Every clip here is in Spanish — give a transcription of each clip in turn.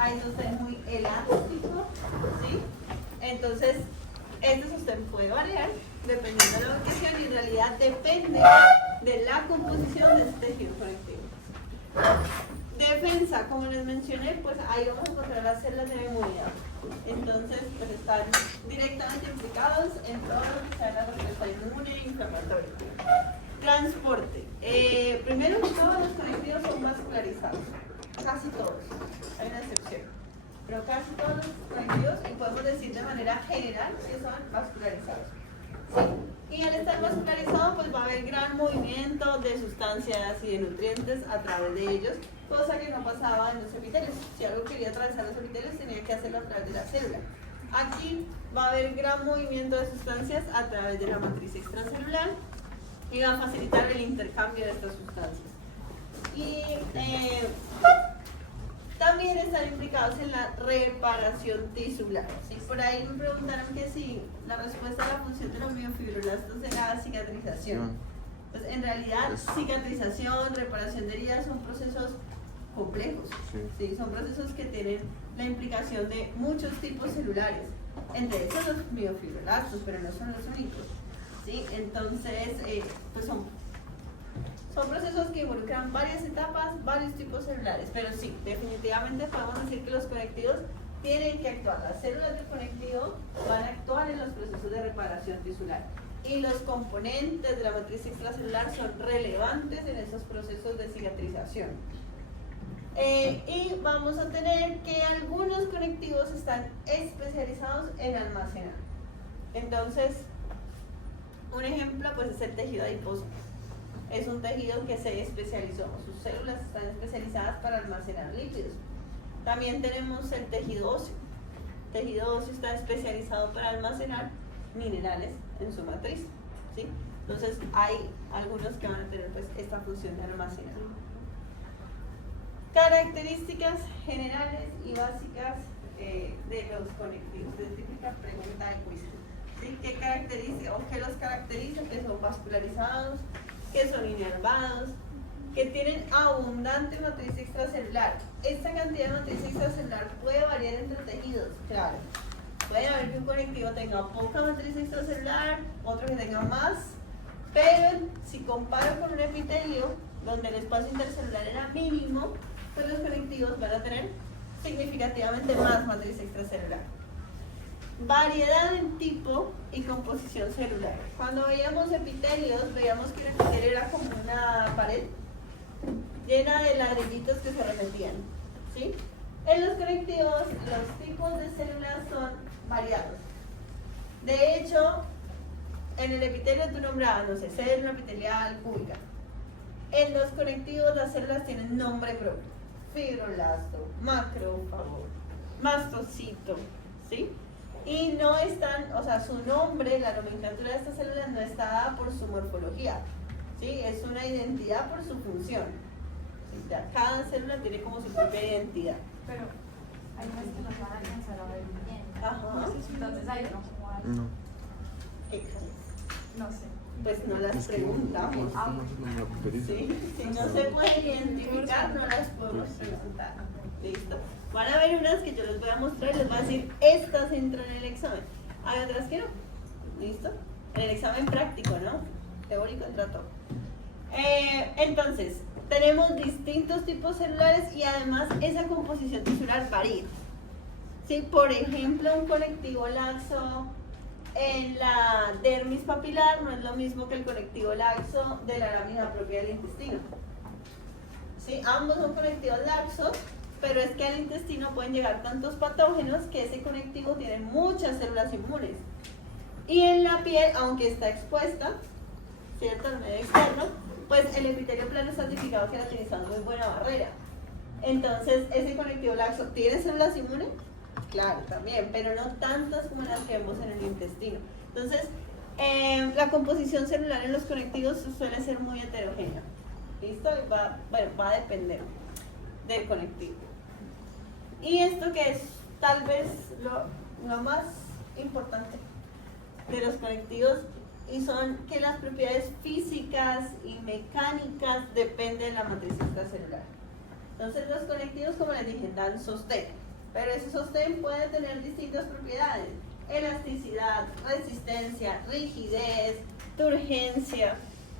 hay sostén muy elástico, ¿sí? Entonces, este sostén puede variar dependiendo de la ubicación y en realidad depende de la composición de este tejido conectivo. Defensa, como les mencioné, pues ahí vamos a encontrar las células de inmunidad. Entonces, pues están directamente implicados en todo lo que sea la respuesta inmune e inflamatoria. Transporte. Primero, todos los conectivos son vascularizados. Casi todos. Hay una excepción. Pero casi todos los conectivos, y podemos decir de manera general, que son vascularizados. ¿Sí? Y al estar vascularizado, pues va a haber gran movimiento de sustancias y de nutrientes a través de ellos, cosa que no pasaba en los epitelios. Si algo quería atravesar los epitelios, tenía que hacerlo a través de la célula. Aquí va a haber gran movimiento de sustancias a través de la matriz extracelular y va a facilitar el intercambio de estas sustancias. Y también están implicados en la reparación tisular. ¿Sí? Por ahí me preguntaron que si la respuesta a la función de los miofibroblastos era cicatrización. Pues en realidad cicatrización, reparación de heridas son procesos complejos. ¿Sí? Son procesos que tienen la implicación de muchos tipos celulares, entre esos los miofibroblastos, pero no son los únicos. ¿Sí? Entonces, pues son procesos que involucran varias etapas, varios tipos celulares, pero sí, definitivamente podemos decir que los conectivos tienen que actuar. Las células del conectivo van a actuar en los procesos de reparación tisular y los componentes de la matriz extracelular son relevantes en esos procesos de cicatrización. Y vamos a tener que algunos conectivos están especializados en almacenar. Entonces, un ejemplo pues es el tejido adiposo. Es un tejido que se especializó, sus células están especializadas para almacenar lípidos. También tenemos el tejido óseo. El tejido óseo está especializado para almacenar minerales en su matriz, ¿sí? Entonces hay algunos que van a tener pues esta función de almacenar. Características generales y básicas de los conectivos. Es típica pregunta de quiz. ¿Sí? ¿Qué caracteriza o qué los caracteriza? Que son vascularizados, que son inervados, que tienen abundante matriz extracelular. Esta cantidad de matriz extracelular puede variar entre tejidos, claro. Puede haber que un conectivo tenga poca matriz extracelular, otro que tenga más, pero si comparo con un epitelio donde el espacio intercelular era mínimo, pues los conectivos van a tener significativamente más matriz extracelular. Variedad en tipo y composición celular. Cuando veíamos epitelios, veíamos que el epitelio era como una pared llena de ladrillitos que se repetían, ¿sí? En los conectivos, los tipos de células son variados. De hecho, en el epitelio tú nombrabas, no sé, célula epitelial, cúbica. En los conectivos las células tienen nombre propio. Fibroblasto, macrófago, mastocito, ¿sí? Y no están, o sea, su nombre, la nomenclatura de estas células no está dada por su morfología, ¿sí? Es una identidad por su función. O sea, cada célula tiene como su propia identidad. Pero hay unas que no van a alcanzar a ver bien. Ajá. Entonces ahí no. No. No sé. Pues no las preguntamos. Sí, si no se puede identificar, no las podemos preguntar. Listo. Van a haber unas que yo les voy a mostrar y les voy a decir, estas entran en el examen. Hay otras que no. ¿Listo? En el examen práctico, ¿no? Teórico entra todo. Entonces, tenemos distintos tipos celulares y además esa composición tisular varía. ¿Sí? Por ejemplo, un conectivo laxo en la dermis papilar no es lo mismo que el conectivo laxo de la lámina propia del intestino. ¿Sí? Ambos son conectivos laxos, pero es que al intestino pueden llegar tantos patógenos que ese conectivo tiene muchas células inmunes. Y en la piel, aunque está expuesta, ¿cierto? Al medio externo, pues el epitelio plano estratificado queratinizado no es muy buena barrera. Entonces, ¿ese conectivo laxo tiene células inmunes? Claro, también, pero no tantas como las que vemos en el intestino. Entonces, la composición celular en los conectivos suele ser muy heterogénea. ¿Listo? Y va a depender del conectivo. Y esto que es tal vez lo más importante de los conectivos, y son que las propiedades físicas y mecánicas dependen de la matriz extracelular. Entonces los conectivos, como les dije, dan sostén. pero ese sostén puede tener distintas propiedades: elasticidad, resistencia, rigidez, turgencia,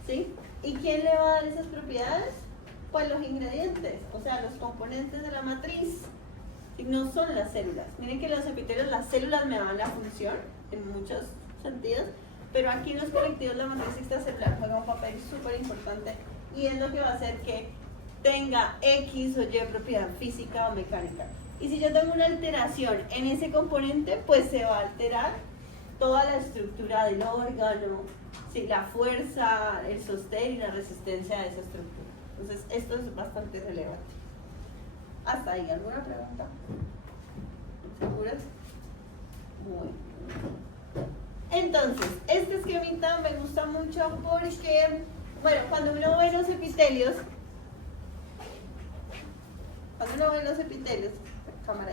¿sí? ¿Y quién le va a dar esas propiedades? Pues los ingredientes, o sea, los componentes de la matriz, ¿sí? No son las células. Miren que en los epitelios las células me dan la función en muchos sentidos, pero aquí en los conectivos la matriz extracelular juega un papel súper importante y es lo que va a hacer que tenga X o Y propiedad física o mecánica. Y si yo tengo una alteración en ese componente, pues se va a alterar toda la estructura del órgano, ¿sí? La fuerza, el sostén y la resistencia de esa estructura. Entonces, esto es bastante relevante. ¿Hasta ahí alguna pregunta? ¿Seguras? Muy bien. Entonces, este esquemita me gusta mucho porque, bueno, cuando uno ve los epitelios, cámara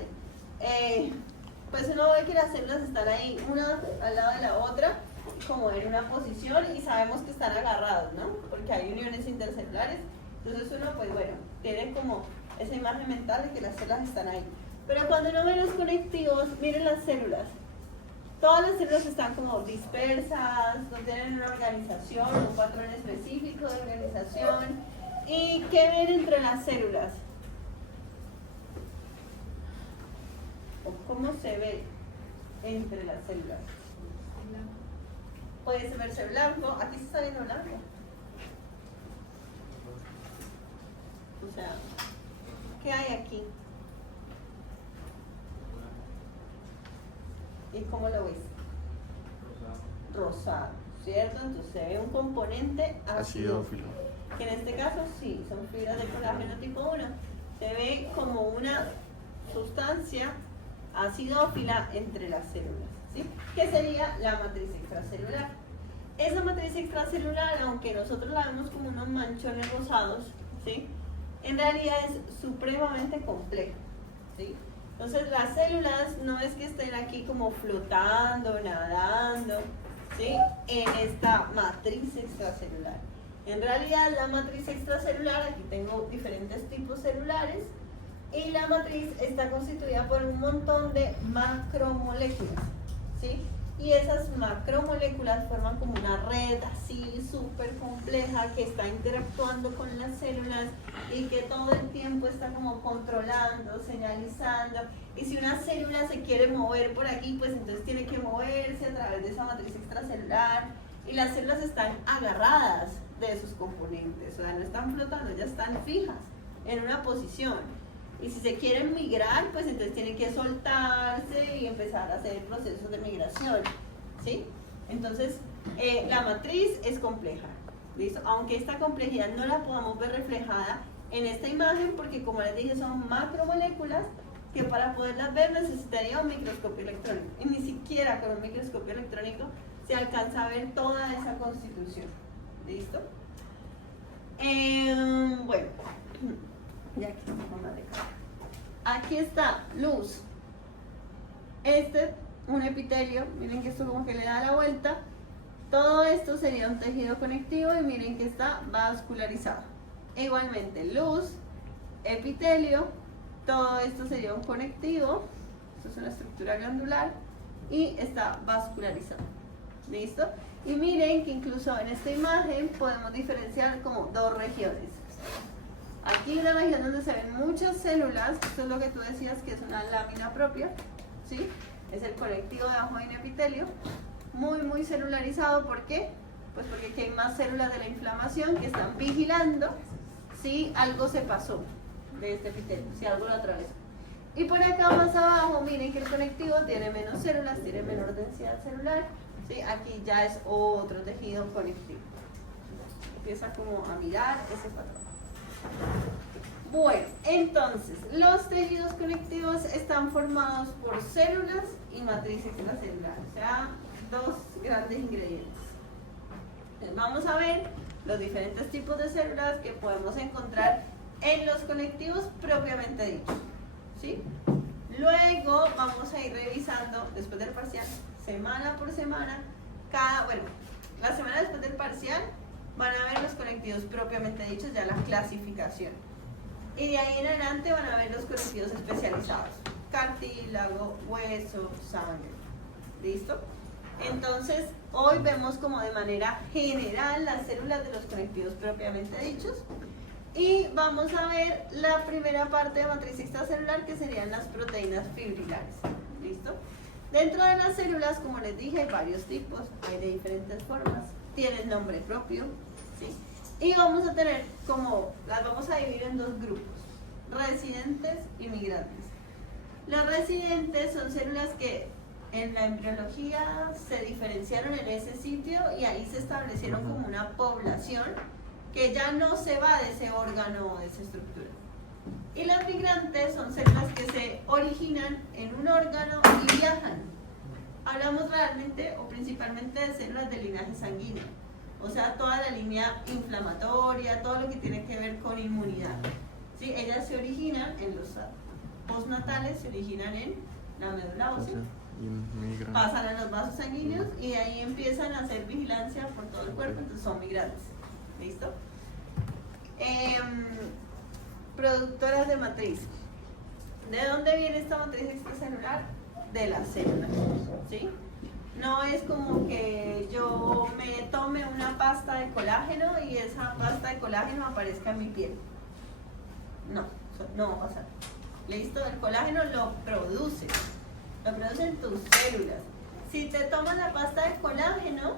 ahí, pues uno ve que las células están ahí, una al lado de la otra, como en una posición, y sabemos que están agarrados, ¿no? Porque hay uniones intercelulares. Entonces uno, pues bueno, tiene como esa imagen mental de que las células están ahí. Pero cuando uno ve los conectivos, miren las células. Todas las células están como dispersas, no tienen una organización, un patrón específico de organización. ¿Y qué ven entre las células? ¿O cómo se ve entre las células? Puede verse blanco, aquí se está viendo blanco. O sea, ¿qué hay aquí? ¿Y cómo lo ves? Rosado, ¿cierto? Entonces se ve un componente acidófilo. Que en este caso sí, son fibras de colágeno tipo 1. Se ve como una sustancia acidófila entre las células, ¿sí? Que sería la matriz extracelular. Esa matriz extracelular, aunque nosotros la vemos como unos manchones rosados, ¿sí? En realidad es supremamente compleja, ¿sí? Entonces las células no es que estén aquí como flotando, nadando, ¿sí? En esta matriz extracelular. En realidad la matriz extracelular, aquí tengo diferentes tipos celulares, y la matriz está constituida por un montón de macromoléculas, ¿sí? Y esas macromoléculas forman como una red así súper compleja que está interactuando con las células y que todo el tiempo está como controlando, señalizando. Y si una célula se quiere mover por aquí, pues entonces tiene que moverse a través de esa matriz extracelular. Y las células están agarradas de sus componentes, o sea, no están flotando, ya están fijas en una posición. Y si se quieren migrar, pues entonces tienen que soltarse y empezar a hacer procesos de migración, ¿sí? Entonces, la matriz es compleja, ¿listo? Aunque esta complejidad no la podamos ver reflejada en esta imagen, porque como les dije, son macromoléculas que para poderlas ver necesitaría un microscopio electrónico. Y ni siquiera con un microscopio electrónico se alcanza a ver toda esa constitución, ¿listo? Bueno. Ya aquí, aquí está luz. Un epitelio, miren que esto como que le da la vuelta. Todo esto sería un tejido conectivo y miren que está vascularizado. Igualmente, luz, epitelio, todo esto sería un conectivo. Esto es una estructura glandular y está vascularizado. ¿Listo? Y miren que incluso en esta imagen podemos diferenciar como dos regiones. Aquí una región donde se ven muchas células, esto es lo que tú decías que es una lámina propia, ¿sí? Es el conectivo debajo de un epitelio, muy celularizado. ¿Por qué? Pues porque aquí hay más células de la inflamación que están vigilando si algo se pasó de este epitelio, si algo lo atravesó. Y por acá más abajo, miren que el conectivo tiene menos células, tiene menor densidad celular, ¿sí? Aquí ya es otro tejido conectivo. Empieza como a mirar ese patrón. Bueno, entonces, los tejidos conectivos están formados por células y matriz extracelular, o sea, dos grandes ingredientes. Entonces, vamos a ver los diferentes tipos de células que podemos encontrar en los conectivos propiamente dichos, ¿sí? Luego vamos a ir revisando, después del parcial, semana por semana, la semana después del parcial, van a ver los conectivos propiamente dichos, ya la clasificación. Y de ahí en adelante van a ver los conectivos especializados. cartílago, hueso, sangre. ¿Listo? Entonces, hoy vemos como de manera general las células de los conectivos propiamente dichos. Y vamos a ver la primera parte de matriz extracelular, que serían las proteínas fibrilares. ¿Listo? Dentro de las células, como les dije, hay varios tipos, hay de diferentes formas, tienen nombre propio, ¿sí? Y vamos a tener las vamos a dividir en dos grupos, residentes y migrantes. Los residentes son células que en la embriología se diferenciaron en ese sitio y ahí se establecieron como una población que ya no se va de ese órgano o de esa estructura. Y las migrantes son células que se originan en un órgano y viajan. Hablamos realmente o principalmente de células de linaje sanguíneo, o sea, toda la línea inflamatoria, todo lo que tiene que ver con inmunidad. ¿Sí? Ellas se originan en los postnatales, se originan en la médula ósea, pasan a los vasos sanguíneos y ahí empiezan a hacer vigilancia por todo el cuerpo, entonces son migrantes. ¿Listo? Productoras de matriz. ¿De dónde viene esta matriz extracelular? De las células, ¿sí? No es como que yo me tome una pasta de colágeno y esa pasta de colágeno aparezca en mi piel. No, no va a pasar. ¿Listo? El colágeno lo producen tus células. Si te tomas la pasta de colágeno,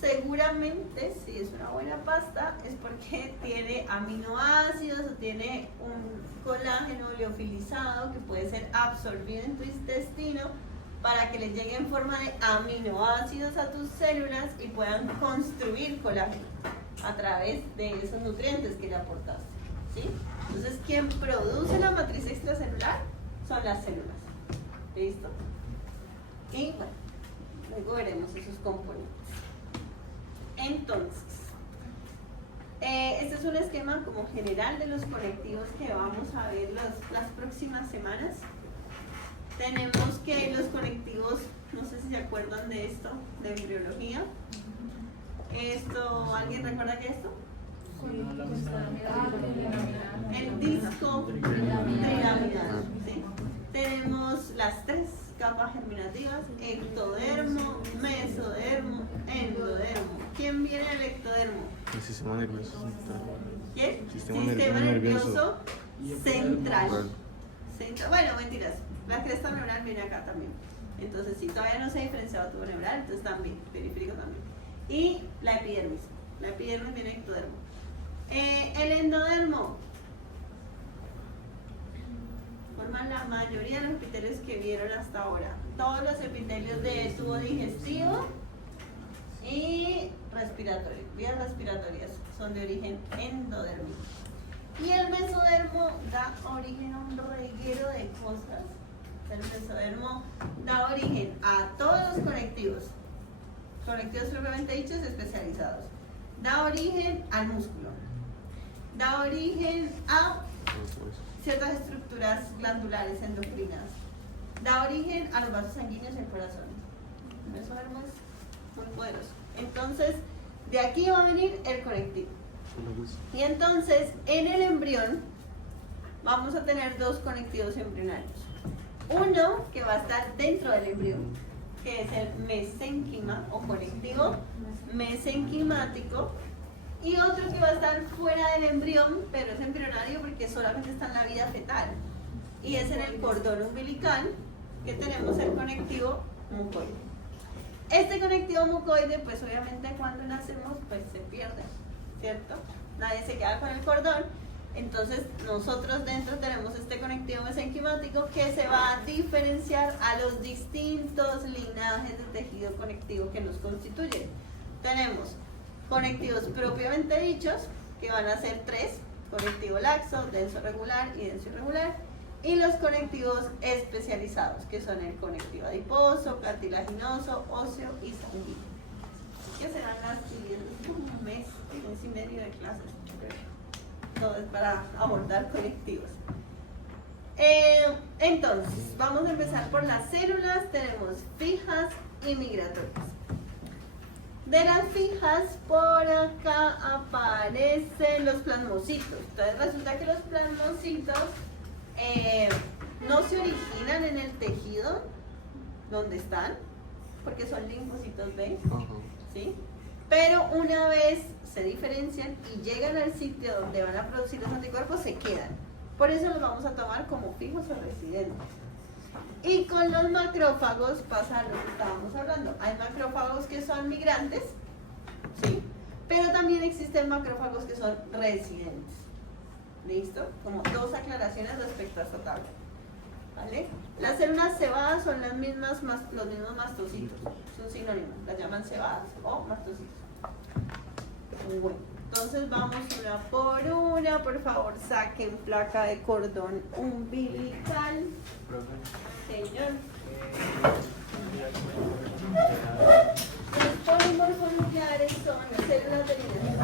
seguramente, si es una buena pasta, es porque tiene aminoácidos o tiene un colágeno liofilizado que puede ser absorbido en tu intestino para que le llegue en forma de aminoácidos a tus células y puedan construir colágeno a través de esos nutrientes que le aportaste, ¿sí? Entonces, quien produce la matriz extracelular son las células. ¿Listo? Y bueno, luego veremos esos componentes. Entonces, este es un esquema como general de los conectivos que vamos a ver las próximas semanas. Tenemos que los conectivos, no sé si se acuerdan de esto, de embriología. ¿Alguien recuerda qué es esto? El disco trilaminar, ¿sí? Tenemos las tres capas germinativas: ectodermo, mesodermo, endodermo. ¿Quién viene del ectodermo? El sistema nervioso central. ¿Quién? Sistema nervioso central. Bueno, mentiras. La cresta neural viene acá también. Entonces, si todavía no se ha diferenciado tubo neural, entonces también, periférico también. Y la epidermis. La epidermis viene del ectodermo. El endodermo forman la mayoría de los epitelios que vieron hasta ahora. Todos los epitelios de tubo digestivo y respiratorio, vías respiratorias, son de origen endodérmico. Y el mesodermo da origen a un reguero de cosas. El mesodermo da origen a todos los conectivos propiamente dichos especializados. Da origen al músculo. Da origen a ciertas estructuras glandulares endocrinas. Da origen a los vasos sanguíneos y el corazón. El mesodermo es muy poderoso. Entonces, de aquí va a venir el conectivo. Y entonces, en el embrión, vamos a tener dos conectivos embrionarios. Uno que va a estar dentro del embrión, que es el mesénquima o conectivo mesenquimático, y otro que va a estar fuera del embrión, pero es embrionario porque solamente está en la vida fetal, y es en el cordón umbilical que tenemos el conectivo mucoide. Este conectivo mucoide, pues obviamente cuando nacemos, pues se pierde, ¿cierto? Nadie se queda con el cordón. Entonces nosotros dentro tenemos este conectivo mesenquimático que se va a diferenciar a los distintos linajes de tejido conectivo que nos constituyen. Tenemos conectivos propiamente dichos, que van a ser tres: conectivo laxo, denso regular y denso irregular, y los conectivos especializados, que son el conectivo adiposo, cartilaginoso, óseo y sanguíneo. Que serán las siguientes un mes y medio de clases, yo creo. Todo es para abordar conectivos. Entonces, vamos a empezar por las células. Tenemos fijas y migratorias. De las fijas, por acá aparecen los plasmocitos. Entonces resulta que los plasmocitos no se originan en el tejido donde están, porque son linfocitos B, Ajá. ¿sí? Pero una vez se diferencian y llegan al sitio donde van a producir los anticuerpos, se quedan. Por eso los vamos a tomar como fijos o residentes. Y con los macrófagos pasa lo que estábamos hablando. Hay macrófagos que son migrantes, ¿sí? Pero también existen macrófagos que son residentes. ¿Listo? Como dos aclaraciones respecto a esta tabla. ¿Vale? Las células cebadas son las mismas, los mismos mastocitos. Es un sinónimo. Las llaman cebadas o mastocitos. Bueno, entonces vamos una por una. Por favor, saquen placa de cordón umbilical. Señor. Los polimorfos nucleares son células de líneas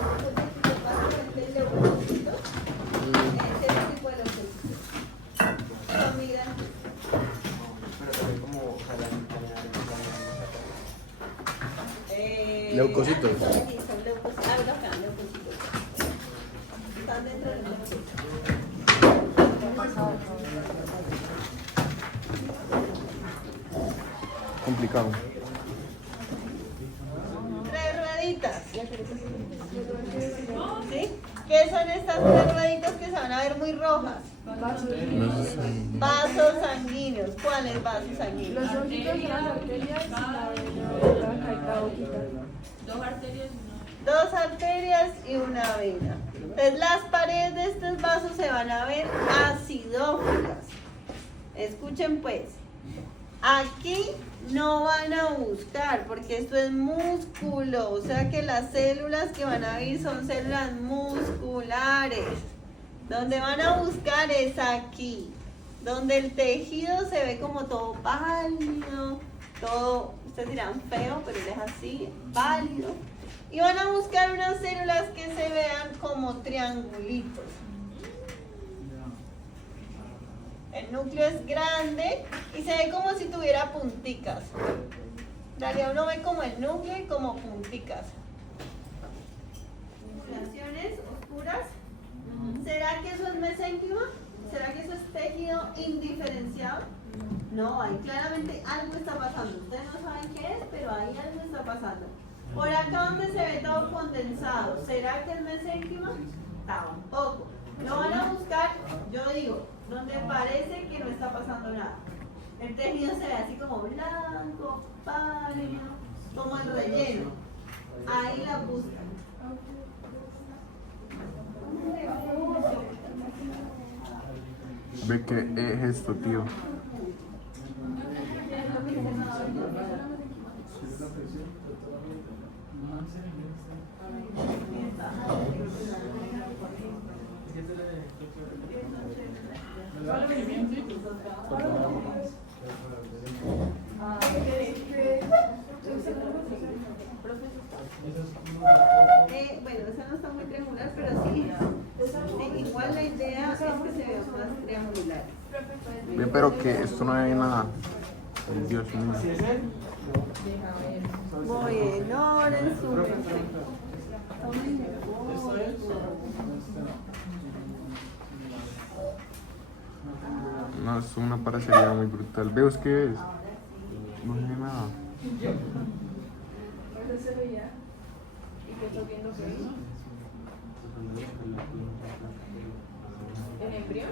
básicamente leucocitos. Ese tipo de leucocitos. Son migrantes. Leucocitos. Son leucocitos. Ah, acá, leucocitos. Están dentro de los leucocitos. Complicado. Tres rueditas. ¿Sí? ¿Qué son estas tres rueditas que se van a ver muy rojas? Vasos sanguíneos. ¿Cuáles vasos sanguíneos? Los ojitos de las arterias y la carótida. Dos arterias y una vena. Entonces las paredes de estos vasos se van a ver acidófilas. Escuchen pues. Aquí no van a buscar porque esto es músculo. O sea que las células que van a ver son células musculares. Donde van a buscar es aquí. Donde el tejido se ve como todo pálido. Todo, ustedes dirán feo, pero es así, pálido. Y van a buscar unas células que se vean como triangulitos. El núcleo es grande y se ve como si tuviera punticas. En realidad uno ve como el núcleo y como punticas. Circulaciones oscuras. ¿Será que eso es mesénquima? ¿Será que eso es tejido indiferenciado? No, ahí claramente algo está pasando. Ustedes no saben qué es, pero ahí algo está pasando. Por acá donde se ve todo condensado, ¿será que es mesénquima? Tampoco. Lo van a buscar, yo digo, donde parece que no está pasando nada. El tejido se ve así como blanco, pálido, como el relleno. Ahí la buscan. Ve que es esto, tío. Bueno, esa no está muy triangular, pero sí, igual la idea es que se vea más triangular. Ve, pero que esto no hay nada. Ay, Dios mío. Voy en orden, No, es una parecería muy brutal. Veo, es que es. No hay nada. se veía. ¿Y qué estoy viendo que hizo? ¿En embrión?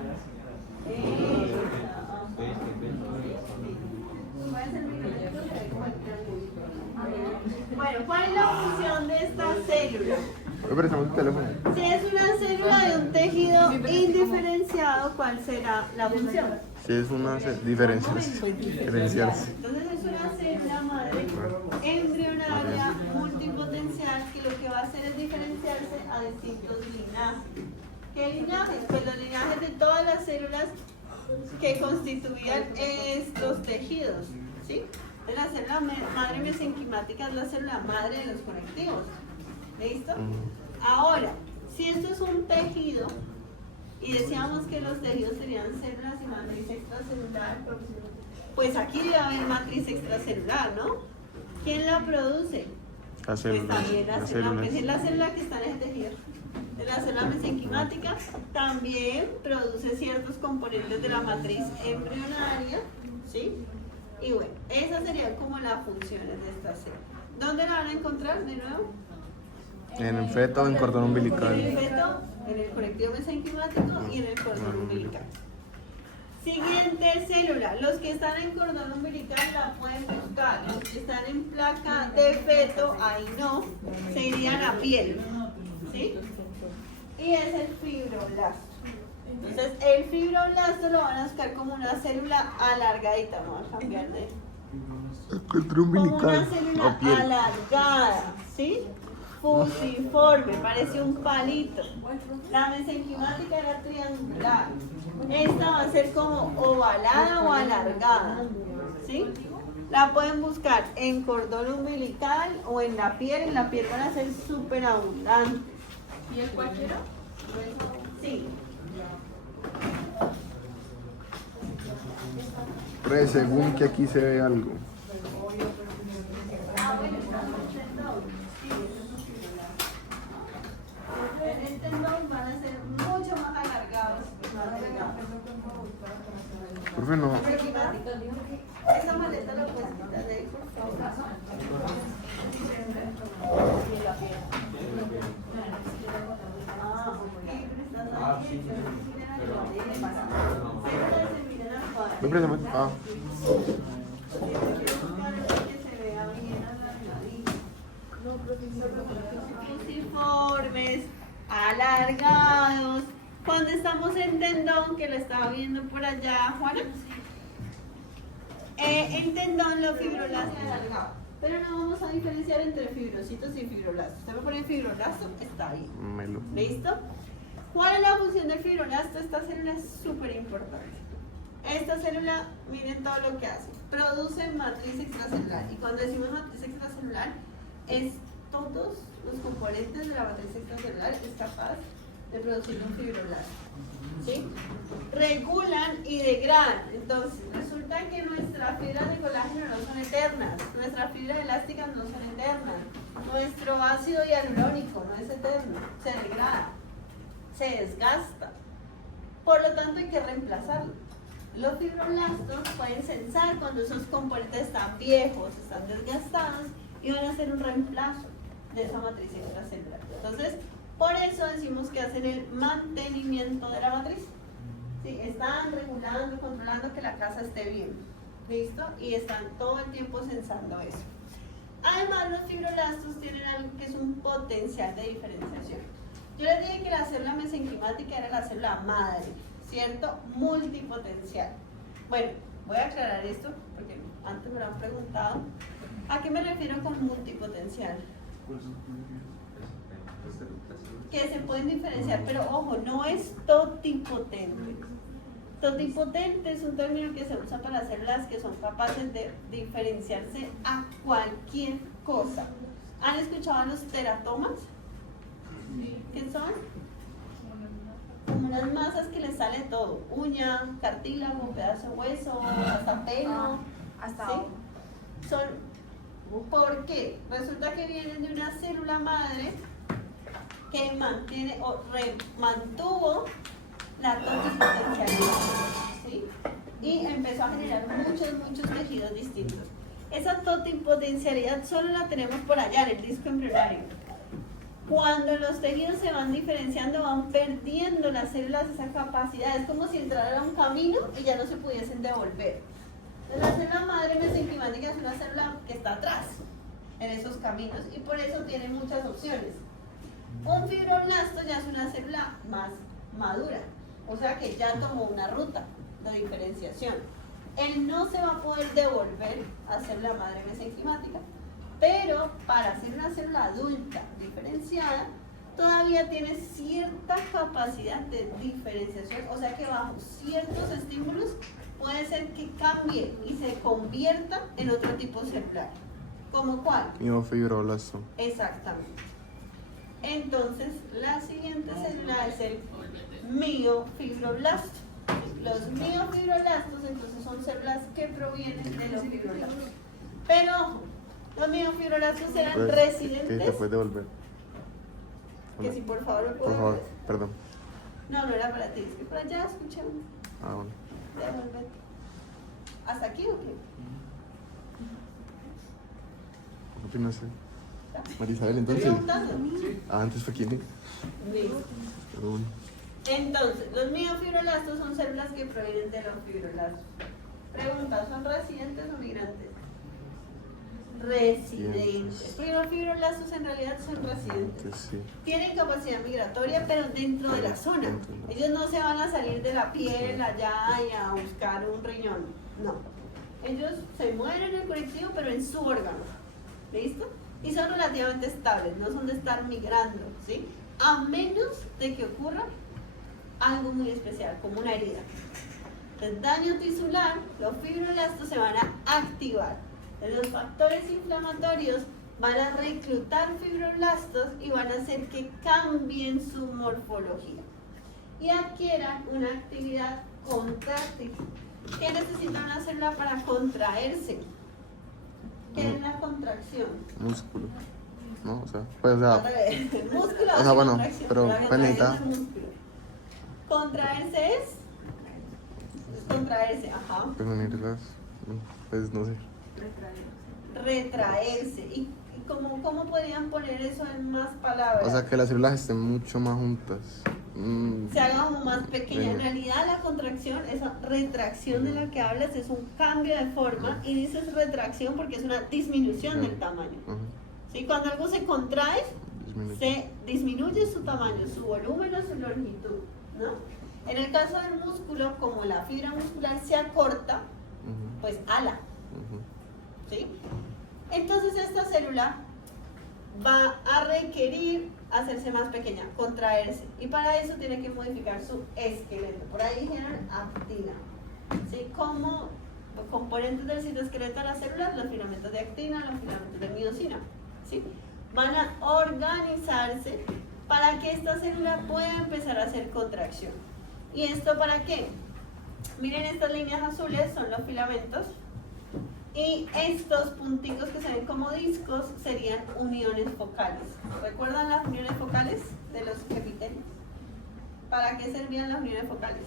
Bueno, ¿cuál es la función de esta célula? Pero estamos en teléfono. Si es una célula de un tejido indiferenciado, ¿cuál será la función? Si es una diferenciarse. Entonces es una célula madre embrionaria multipotencial que lo que va a hacer es diferenciarse a distintos linajes. ¿Qué linajes? Pues los linajes de todas las células que constituían estos tejidos, ¿sí? La célula madre mesenquimática es la célula madre de los conectivos. ¿Listo? Ahora, si esto es un tejido y decíamos que los tejidos serían células y matriz extracelular, pues aquí debe haber matriz extracelular, ¿no? ¿Quién la produce? La célula. Pues también la célula, pues es la célula que está en el tejido. La célula mesenquimática también produce ciertos componentes de la matriz embrionaria, ¿sí? Y bueno, esas serían como las funciones de esta célula. ¿Dónde la van a encontrar de nuevo? En el feto, en cordón En el umbilical. feto, en el conectivo mesenquimático y en el cordón umbilical. Siguiente célula, los que están en cordón umbilical la pueden buscar, los que están en placa de feto, ahí no, se iría a la piel, ¿sí? Y es el fibroblasto. Entonces, el fibroblasto lo van a buscar como una célula alargadita, vamos a cambiar de... El cordón Como una umbilical célula o piel. alargada, ¿sí? Fusiforme, parece un palito. La mesenquimática era triangular. Esta va a ser como ovalada o alargada, ¿sí? La pueden buscar en cordón umbilical o en la piel. En la piel van a ser súper abundantes. ¿Y el cualquiera? Sí. Pero según que aquí se ve algo. Ah, bueno, estamos en tendón. Sí, eso es un fibroblasto. En el tendón van a ser mucho más alargados. Más delgados. Profe, no. Esa maleta la puedes quitar de ahí, por favor. Ah, ok, pero estás ahí. No, préstame. Ah. Fusiformes, alargados. Cuando estamos en tendón, que lo estaba viendo por allá, Juana, en tendón los fibroblastos alargados. Pero no vamos a diferenciar entre fibrocitos y fibroblastos. Usted me pone el fibroblasto, está ahí. Melo. ¿Listo? ¿Cuál es la función del fibroblasto? Esta célula es súper importante. Esta célula, miren todo lo que hace. Produce matriz extracelular. Y cuando decimos matriz extracelular, es todos los componentes de la matriz extracelular es capaz de producir un fibroblasto. ¿Sí? Regulan y degradan. Entonces, resulta que nuestras fibras de colágeno no son eternas. Nuestras fibras elásticas no son eternas. Nuestro ácido hialurónico no es eterno. Se degrada. Se desgasta. Por lo tanto, hay que reemplazarlo. Los fibroblastos pueden censar cuando esos componentes están viejos, están desgastados y van a hacer un reemplazo de esa matriz extracelular. Entonces, por eso decimos que hacen el mantenimiento de la matriz. ¿Sí? Están regulando, controlando que la casa esté bien. ¿Listo? Y están todo el tiempo censando eso. Además, los fibroblastos tienen algo que es un potencial de diferenciación. Yo les dije que la célula mesenquimática era la célula madre, ¿cierto? Multipotencial. Bueno, voy a aclarar esto porque antes me lo han preguntado. ¿A qué me refiero con multipotencial? Que se pueden diferenciar, pero ojo, no es totipotente. Totipotente es un término que se usa para células que son capaces de diferenciarse a cualquier cosa. ¿Han escuchado los teratomas? ¿Qué son? Como unas masas que les sale todo, uña, cartílago, pedazo de hueso, hasta pelo. Hasta ¿sí? Son, ¿por qué? Resulta que vienen de una célula madre que mantiene o mantuvo la totipotencialidad, ¿sí? Y empezó a generar muchos tejidos distintos. Esa totipotencialidad solo la tenemos por allá, en el disco embrionario. Cuando los tejidos se van diferenciando, van perdiendo las células esa capacidad. Es como si entraran a un camino y ya no se pudiesen devolver. La célula madre mesenquimática es una célula que está atrás en esos caminos y por eso tiene muchas opciones. Un fibroblasto ya es una célula más madura, o sea que ya tomó una ruta de diferenciación. Él no se va a poder devolver a célula madre mesenquimática, pero para ser una célula adulta diferenciada, todavía tiene cierta capacidad de diferenciación, o sea que bajo ciertos estímulos puede ser que cambie y se convierta en otro tipo celular. ¿Como cuál? Miofibroblasto. Exactamente. Entonces, la siguiente célula es el miofibroblasto. Los miofibroblastos, entonces, son células que provienen de los fibroblastos. Pero, los miofibroblastos eran Que te residentes. puedes devolver. Que Hola. si por favor me Por puedes. favor, perdón. No, no era para ti, es que por allá escuchamos. Ah, bueno. Devuélvete. ¿Hasta aquí o qué? Yo no sé. Marisabel, Estoy entonces. preguntando. Ah, antes fue quién. Listo. Pero bueno. Entonces, los miofibroblastos son células que provienen de los fibroblastos. Pregunta, ¿son residentes o migrantes? Residentes. Porque los fibroblastos en realidad son residentes. Entonces, sí. Tienen capacidad migratoria, pero dentro de la zona. Ellos no se van a salir de la piel allá y a buscar un riñón. No. Ellos se mueven en el conectivo, pero en su órgano. ¿Listo? Y son relativamente estables, no son de estar migrando, ¿sí? A menos de que ocurra algo muy especial, como una herida. El daño tisular, los fibroblastos se van a activar. Los factores inflamatorios van a reclutar fibroblastos y van a hacer que cambien su morfología y adquieran una actividad contráctil. ¿Qué necesita una célula para contraerse? ¿Qué es la contracción? Músculo. ¿No? O sea, pues, o sea, El músculo o hace sea, bueno, contracción, pero la contracción necesita- es músculo. Contraerse es contraerse, ajá. pues unirlas. Pues no sé. Retraerse. ¿Y cómo podrían poner eso en más palabras? O sea, que las células estén mucho más juntas. Se haga como más pequeña. En Venga. realidad la contracción, esa retracción de la que hablas es un cambio de forma y dices retracción porque es una disminución del tamaño. Ajá. ¿Sí? Cuando algo se contrae, Disminuye. se disminuye su tamaño, su volumen o su longitud, ¿no? En el caso del músculo, como la fibra muscular se acorta, Ujú, pues ala, ujú. ¿sí? Entonces esta célula va a requerir hacerse más pequeña, contraerse, y para eso tiene que modificar su esqueleto. Por ahí dijeron actina, ¿sí? Como componentes del citoesqueleto de las células, los filamentos de actina, los filamentos de miosina, ¿sí? Van a organizarse para que esta célula pueda empezar a hacer contracción. ¿Y esto para qué? Miren, estas líneas azules son los filamentos y estos punticos que se ven como discos serían uniones focales. ¿Recuerdan las uniones focales de los epitelios? ¿Para qué servían las uniones focales?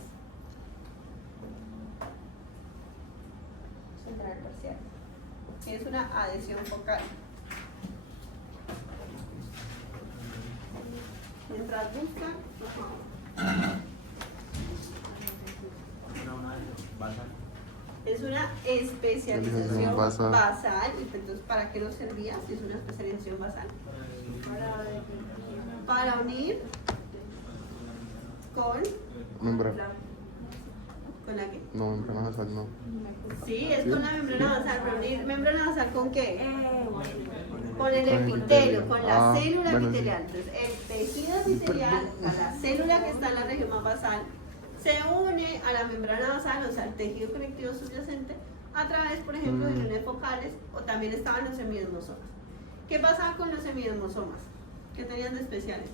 Central parcial. Que es una adhesión focal. Mientras buscan, es una especialización Basal. basal. Entonces, ¿para qué nos servía si es una especialización basal? Para unir con Membrana. la que. No, membrana basal no. Sí, es con la membrana basal. ¿Para unir membrana basal con qué? Con el Con el epitelio, epitelio. con la Ah, célula bueno, sí. epitelial. Entonces, el tejido epitelial, a la célula que está en la región más basal, se une a la membrana basal, o sea, al tejido conectivo subyacente, a través, por ejemplo, de uniones focales, o también estaban los hemiosmosomas. ¿Qué pasaba con los hemiosmosomas? ¿Qué tenían de especiales?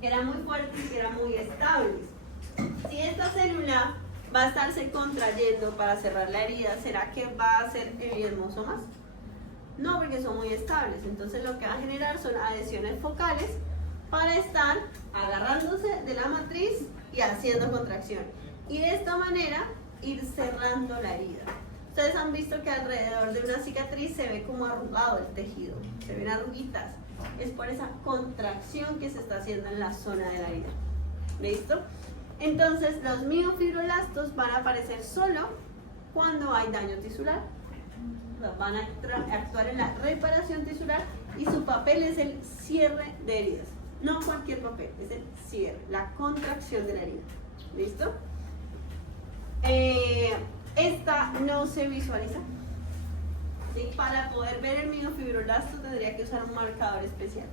Eran muy fuertes y eran muy estables. Si esta célula va a estarse contrayendo para cerrar la herida, ¿será que va a hacer hemiosmosomas? No, porque son muy estables. Entonces lo que va a generar son adhesiones focales para estar agarrándose de la matriz y haciendo contracción. Y de esta manera ir cerrando la herida. Ustedes han visto que alrededor de una cicatriz se ve como arrugado el tejido, se ven arruguitas. Es por esa contracción que se está haciendo en la zona de la herida. ¿Listo? Entonces los miofibroblastos van a aparecer solo cuando hay daño tisular. Van a actuar en la reparación tisular y su papel es el cierre de heridas. No cualquier papel, es el cierre, la contracción de la herida. ¿Listo? Esta no se visualiza. ¿Sí? Para poder ver el miofibroblasto tendría que usar un marcador especial.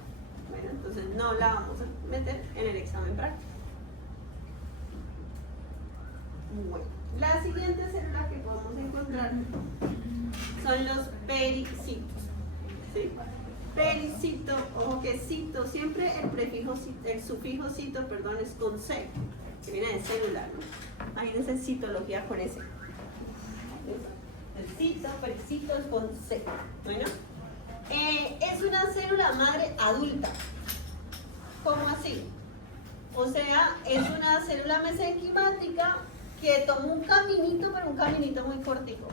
Bueno, entonces no la vamos a meter en el examen práctico. Bueno, la siguiente célula que podemos encontrar son los pericitos. ¿Sí? Pericito, ojo que cito, siempre el sufijo cito, perdón, es con C, que viene de célula, ¿no? Imagínense citología con S. El cito, pericito es con C. Bueno, Es una célula madre adulta. ¿Cómo así? O sea, es una célula mesenquimática que tomó un caminito, pero un caminito muy cortico.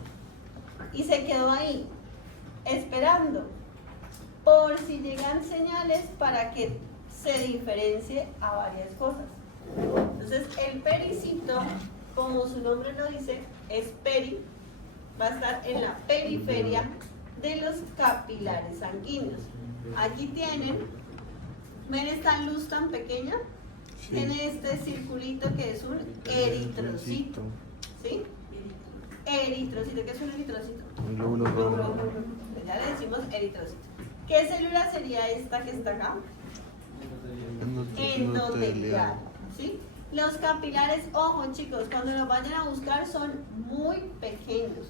Y se quedó ahí, esperando, por si llegan señales para que se diferencie a varias cosas. Entonces, el pericito, como su nombre lo dice, es peri, va a estar en la periferia de los capilares sanguíneos. Aquí tienen, ven esta luz tan pequeña, Sí. tiene este circulito que es un eritrocito, ¿sí? Eritrocito, ¿qué es un eritrocito? Un glóbulo rojo. Ya le decimos eritrocito. ¿Qué célula sería esta que está acá? Endotelial, ¿sí? Los capilares, ojo chicos, cuando los vayan a buscar son muy pequeños.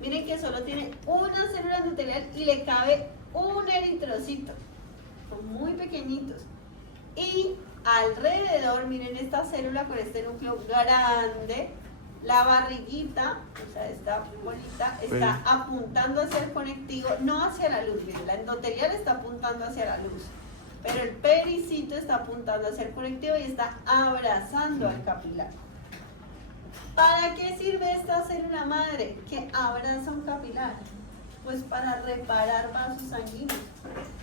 Miren que solo tiene una célula endotelial y le cabe un eritrocito. Son muy pequeñitos. Y alrededor, miren esta célula con este núcleo grande, la barriguita, o sea, esta bolita, está apuntando hacia el conectivo, no hacia la luz. Miren, la endotelial está apuntando hacia la luz, pero el pericito está apuntando hacia el conectivo y está abrazando al capilar. ¿Para qué sirve esta célula madre que abraza un capilar? Pues para reparar vasos sanguíneos.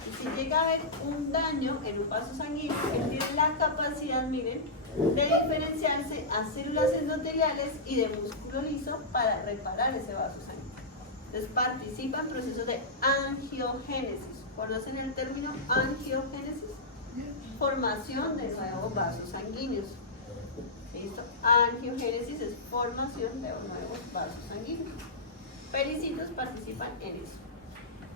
Y si llega a haber un daño en un vaso sanguíneo, él tiene la capacidad, miren, de diferenciarse a células endoteliales y de músculo liso para reparar ese vaso sanguíneo. Entonces participa en procesos de angiogénesis. ¿Conocen el término angiogénesis? Formación de nuevos vasos sanguíneos. ¿Listo? Angiogénesis es formación de nuevos vasos sanguíneos. Pericitos participan en eso.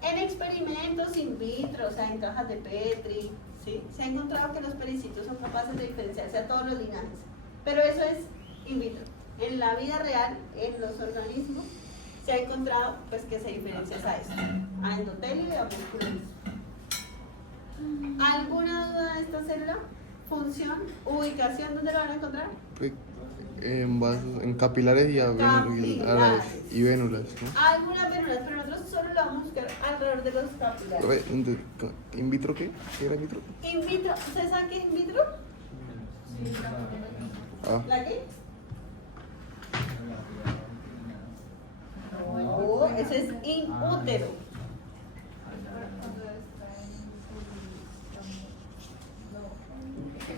En experimentos in vitro, o sea, en cajas de Petri, ¿sí? Se ha encontrado que los pericitos son capaces de diferenciarse a todos los linajes. Pero eso es in vitro. En la vida real, en los organismos, se ha encontrado pues, que se diferencia a esto, a endotelio y a músculo liso. ¿Alguna duda de esta célula? Función, ubicación, ¿dónde la van a encontrar? En vasos, en capilares y, Capilares. y vénulas, ¿no? Algunas vénulas, pero nosotros solo la vamos a buscar alrededor de los capilares. ¿In vitro qué? ¿Qué era in vitro? In vitro, ¿ustedes saben qué es in vitro? Ah, ¿La qué? No, eso es in útero.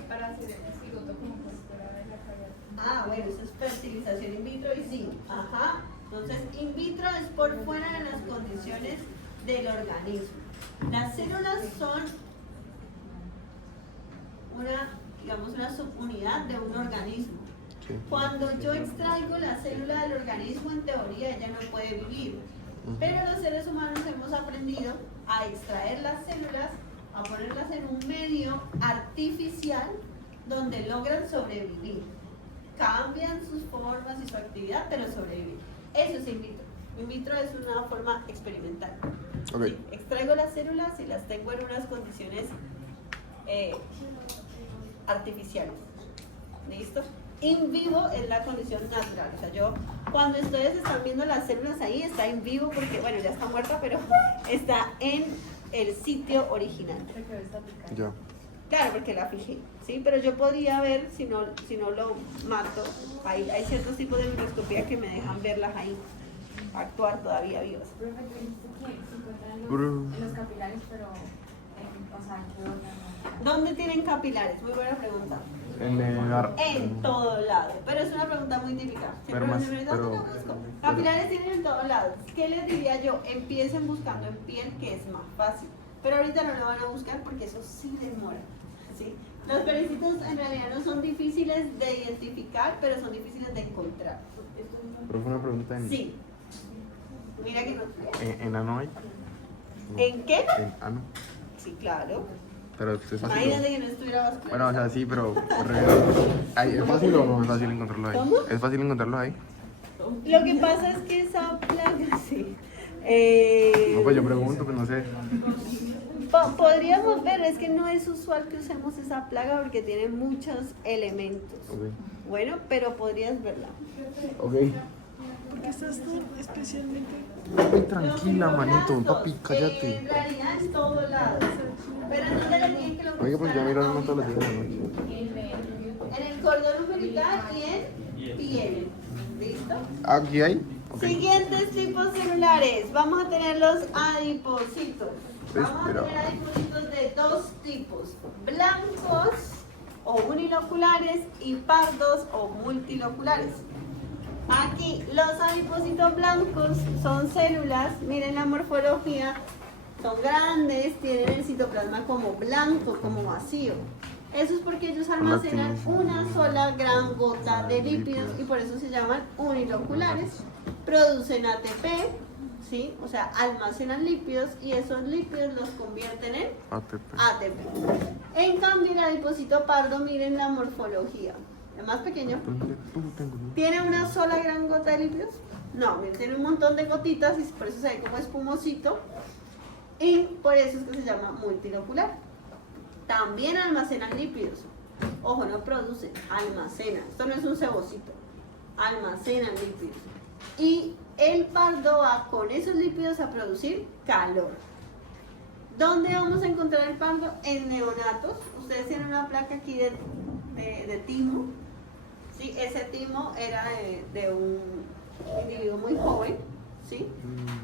Para hacer el cigoto como pues fuera de la cavidad. Ah, bueno, eso es fertilización in vitro y sí. Ajá. Entonces, in vitro es por fuera de las condiciones del organismo. Las células son una subunidad de un organismo. sí. Cuando yo extraigo la célula del organismo, en teoría ella no puede vivir. Pero los seres humanos hemos aprendido a extraer las células, a ponerlas en un medio artificial donde logran sobrevivir. Cambian sus formas y su actividad, pero sobreviven. Eso es in vitro. In vitro es una forma experimental. Ok. Sí, extraigo las células y las tengo en unas condiciones artificiales. ¿Listo? In vivo es la condición natural. O sea, yo, cuando ustedes están viendo las células ahí, está in vivo porque, bueno, ya está muerta, pero está en el sitio original. Se quedó estática. Ya. Claro, porque la fijé, ¿sí? Pero yo podría ver, si no lo mato, hay ciertos tipos de microscopía que me dejan verlas ahí, actuar todavía vivas. Profe, tú dijiste que se encuentran Bru. en los capilares, pero o sea, ¿en qué órgano? ¿Dónde tienen capilares? Muy buena pregunta. En el En todo lado, pero es una pregunta muy típica. Pero Siempre más- me preguntan, ¿dónde pero- lo busco? Capilares tienen en todos lados. ¿Qué les diría yo? Empiecen buscando en piel, que es más fácil. Pero ahorita no lo van a buscar porque eso sí demora. ¿Sí? Los pericitos en realidad no son difíciles de identificar, pero son difíciles de encontrar. Pero fue una pregunta en... Sí. Mira que no. ¿En ano hay? No. ¿En qué? En ano. Sí, claro. Pero es fácil. Imagínate que no estuviera vascular. Bueno, o sea, sí, pero... ¿Es fácil o no es fácil encontrarlo ahí? ¿Cómo? ¿Es fácil encontrarlo ahí? Lo que pasa es que esa plaga, sí. No, pues yo pregunto, pues no sé. Podríamos ver, es que no es usual que usemos esa plaga porque tiene muchos elementos. Ok. Bueno, pero podrías verla. Ok. ¿Por qué estás tú especialmente? Muy tranquila, manito. Papi, cállate. En realidad en todos lados. Pero no te le piden que lo Oiga, pues ya buscaran. miraron todos los días de la noche. En el cordón umbilical y en piel. ¿Listo? ¿Aquí hay? Ok. Siguientes tipos celulares. Vamos a tener los adipocitos. Vamos a Espera. tener adipocitos de dos tipos. Blancos o uniloculares y pardos o multiloculares. Aquí los adipocitos blancos son células, miren la morfología, son grandes, tienen el citoplasma como blanco, como vacío. Eso es porque ellos almacenan una sola gran gota de lípidos y por eso se llaman uniloculares. Producen ATP, ¿sí? O sea, almacenan lípidos y esos lípidos los convierten en ATP. ATP. En cambio, el adipocito pardo, miren la morfología. El más pequeño. ¿Tiene una sola gran gota de lípidos? No, miren, tiene un montón de gotitas y por eso se ve como espumosito. Y por eso es que se llama multilocular. También almacenan lípidos. Ojo, no producen, almacenan. Esto no es un cebocito. Almacenan lípidos. Y el pardo va con esos lípidos a producir calor. ¿Dónde vamos a encontrar el pardo? En neonatos. Ustedes tienen una placa aquí de timo. ¿Sí? Ese timo era de un individuo muy joven. ¿Sí?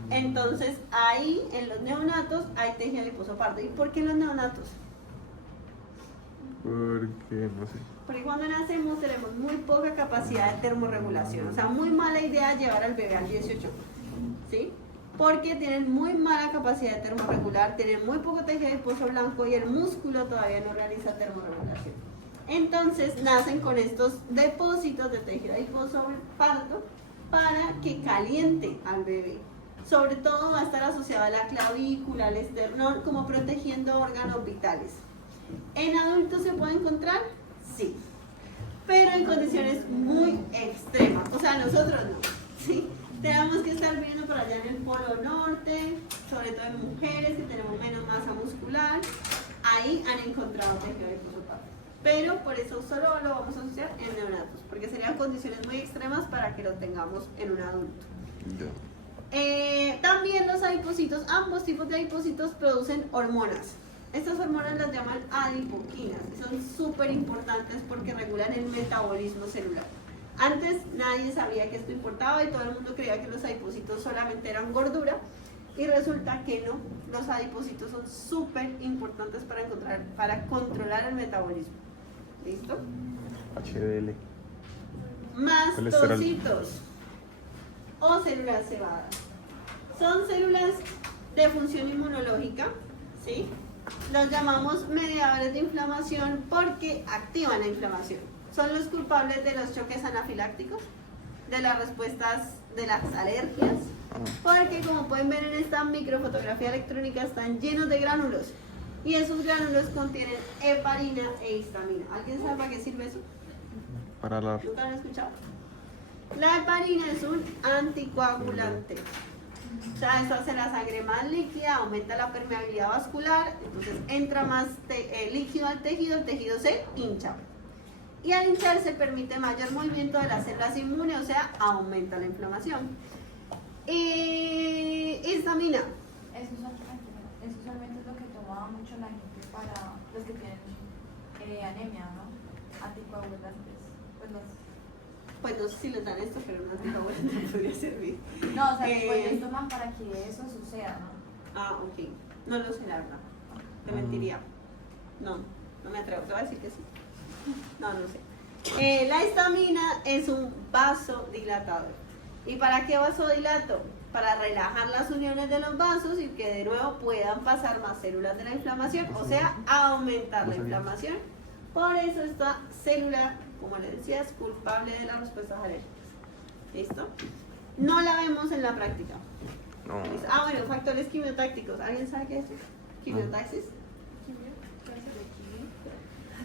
Entonces ahí en los neonatos hay tejido adiposo pardo. ¿Y por qué en los neonatos? Porque no sé. Porque cuando nacemos tenemos muy poca capacidad de termorregulación. O sea, muy mala idea llevar al bebé al 18. ¿Sí? Porque tienen muy mala capacidad de termorregular, tienen muy poco tejido adiposo blanco y el músculo todavía no realiza termorregulación. Entonces nacen con estos depósitos de tejido adiposo pardo para que caliente al bebé. Sobre todo va a estar asociado a la clavícula, al esternón, como protegiendo órganos vitales. ¿En adultos se puede encontrar? Sí, pero en condiciones muy extremas. O sea, nosotros no, ¿sí? Tenemos que estar viendo por allá en el polo norte, sobre todo en mujeres que tenemos menos masa muscular. Ahí han encontrado tejido adiposo pardo. Pero por eso solo lo vamos a asociar en neonatos, porque serían condiciones muy extremas para que lo tengamos en un adulto. También los adipocitos, ambos tipos de adipocitos producen hormonas. Estas hormonas las llaman adipoquinas y son súper importantes porque regulan el metabolismo celular. Antes nadie sabía que esto importaba y todo el mundo creía que los adipocitos solamente eran gordura y resulta que no. Los adipocitos son súper importantes para controlar el metabolismo. ¿Listo? HDL. Mastocitos o células cebadas. Son células de función inmunológica, ¿sí? Los llamamos mediadores de inflamación porque activan la inflamación. Son los culpables de los choques anafilácticos, de las respuestas de las alergias, porque como pueden ver en esta microfotografía electrónica están llenos de gránulos y esos gránulos contienen heparina e histamina. ¿Alguien sabe para qué sirve eso? Para la... ¿Nunca lo han escuchado? La heparina es un anticoagulante. O sea, esto hace la sangre más líquida, aumenta la permeabilidad vascular, entonces entra más líquido al tejido, el tejido se hincha. Y al hincharse permite mayor movimiento de las células inmunes, o sea, aumenta la inflamación. Y histamina. Eso usualmente es lo que toma mucho la gente para los que tienen anemia, ¿no? Anticoagulantes. Pues no sé si les dan esto, pero un anticoagulante podría servir. No, o sea, pues ellos toman para que eso suceda, ¿no? Ah, ok. No lo sé, la verdad. Te mentiría. No me atrevo. Te voy a decir que sí. No sé. La histamina es un vasodilatador. ¿Y para qué vasodilato? Para relajar las uniones de los vasos y que de nuevo puedan pasar más células de la inflamación, o sea, aumentar la inflamación. Por eso esta célula, como les decía, es culpable de las respuestas alérgicas. ¿Listo? No la vemos en la práctica. No. Bueno, factores quimiotácticos. ¿Alguien sabe qué es eso? ¿Quimiotaxis?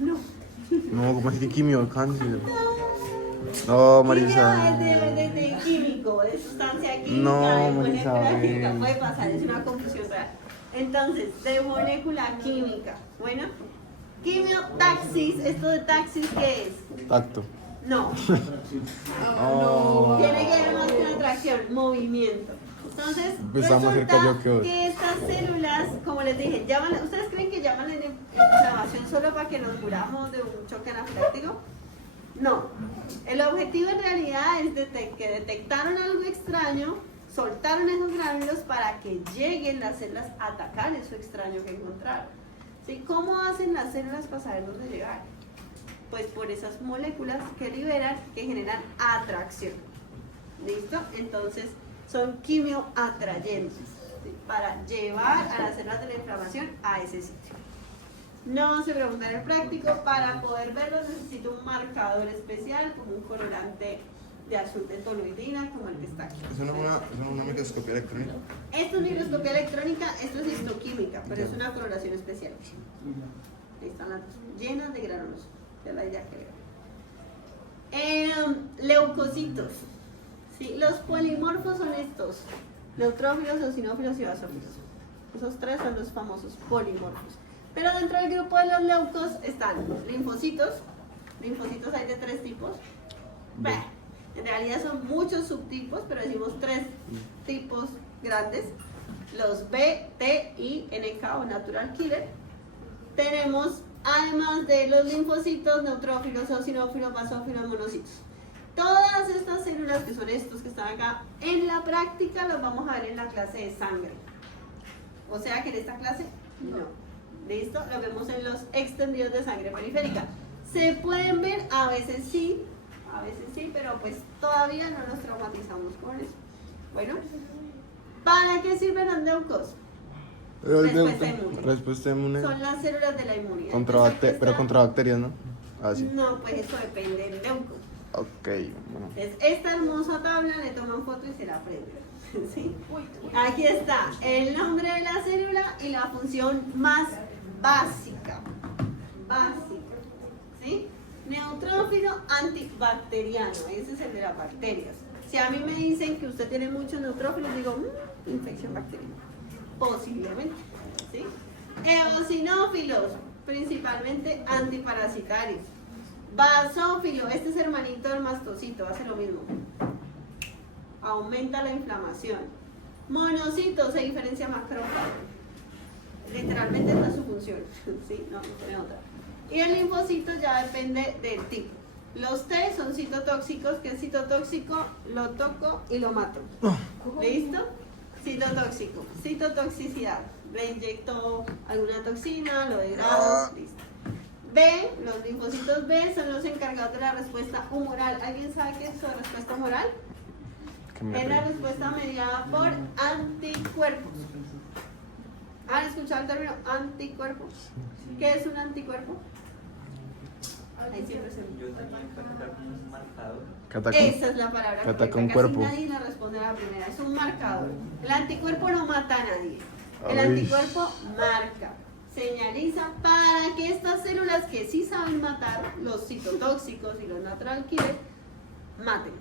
No. No, como así que quimio, cáncer. No, Marisa. Quimio es de químico, de sustancia química, No, de Marisa, molécula química. ven. Puede pasar, es una confusión real. Entonces, de molécula química. Bueno, quimiotaxis, ¿esto de taxis qué es? Tacto. No. Oh. Tiene que ver más con atracción acción, movimiento. Entonces, Está más cerca resulta yo que vos. que estas células, como les dije, ¿ustedes creen que llaman en inflamación solo para que nos curamos de un choque anafiláctico? No. El objetivo en realidad es que detectaron algo extraño, soltaron esos gránulos para que lleguen las células a atacar eso extraño que encontraron. ¿Sí? ¿Cómo hacen las células para saber dónde llegar? Pues por esas moléculas que liberan, que generan atracción. ¿Listo? Entonces son quimioatrayentes, ¿sí? Para llevar a las células de la inflamación a ese sitio. No se pregunta en el práctico, para poder verlos necesito un marcador especial como un colorante de azul de toluidina como el que está aquí. ¿Es una microscopía electrónica? Esto es microscopía electrónica, esto es histoquímica, pero es una coloración especial. Ahí están las llenas de granulos, ya la idea que leucocitos. ¿Sí? Los polimorfos son estos: neutrófilos, eosinófilos y basófilos. Esos tres son los famosos polimorfos. Pero dentro del grupo de los leucos están linfocitos. Linfocitos hay de 3 tipos. Bah, en realidad son muchos subtipos, pero decimos 3 tipos grandes. Los B, T y NK o natural killer. Tenemos, además de los linfocitos, neutrófilos, eosinófilos, basófilos, monocitos. Todas estas células, que son estos que están acá, en la práctica los vamos a ver en la clase de sangre. O sea que en esta clase, no. ¿Listo? Lo vemos en los extendidos de sangre periférica. Se pueden ver, a veces sí, pero pues todavía no nos traumatizamos con eso. Bueno, ¿para qué sirven los leucos? Respuesta inmune. Son las células de la inmunidad. Pero contra bacterias, ¿no? Ah, sí. No, pues eso depende del leuco. Ok, bueno. Entonces, esta hermosa tabla le toman foto y se la aprenden. ¿Sí? Aquí está el nombre de la célula y la función más básica. ¿Sí? Neutrófilo antibacteriano, ese es el de las bacterias. Si a mí me dicen que usted tiene muchos neutrófilos, digo, infección bacteriana. Posiblemente. ¿Sí? Eosinófilos, principalmente antiparasitarios. Basófilo, este es hermanito del mastocito, hace lo mismo. Aumenta la inflamación. Monocito se diferencia macrófago. Literalmente esta es su función. ¿Sí? No tiene otra. Y el linfocito ya depende del tipo. Los T son citotóxicos, que es citotóxico, lo toco y lo mato. ¿Listo? Citotóxico, citotoxicidad. Le inyecto alguna toxina, lo degrado, listo. B, los linfocitos B son los encargados de la respuesta humoral. ¿Alguien sabe qué es eso de respuesta humoral? Es la respuesta mediada por anticuerpos. ¿Han escuchado el término anticuerpo? ¿Qué es un anticuerpo? Ahí siempre se Esa es la palabra que ataca correcta. un Casi cuerpo. nadie la responde a la primera. Es un marcador. El anticuerpo no mata a nadie. El Ay. anticuerpo marca, señaliza para que estas células que sí saben matar, los citotóxicos y los natural killer, maten.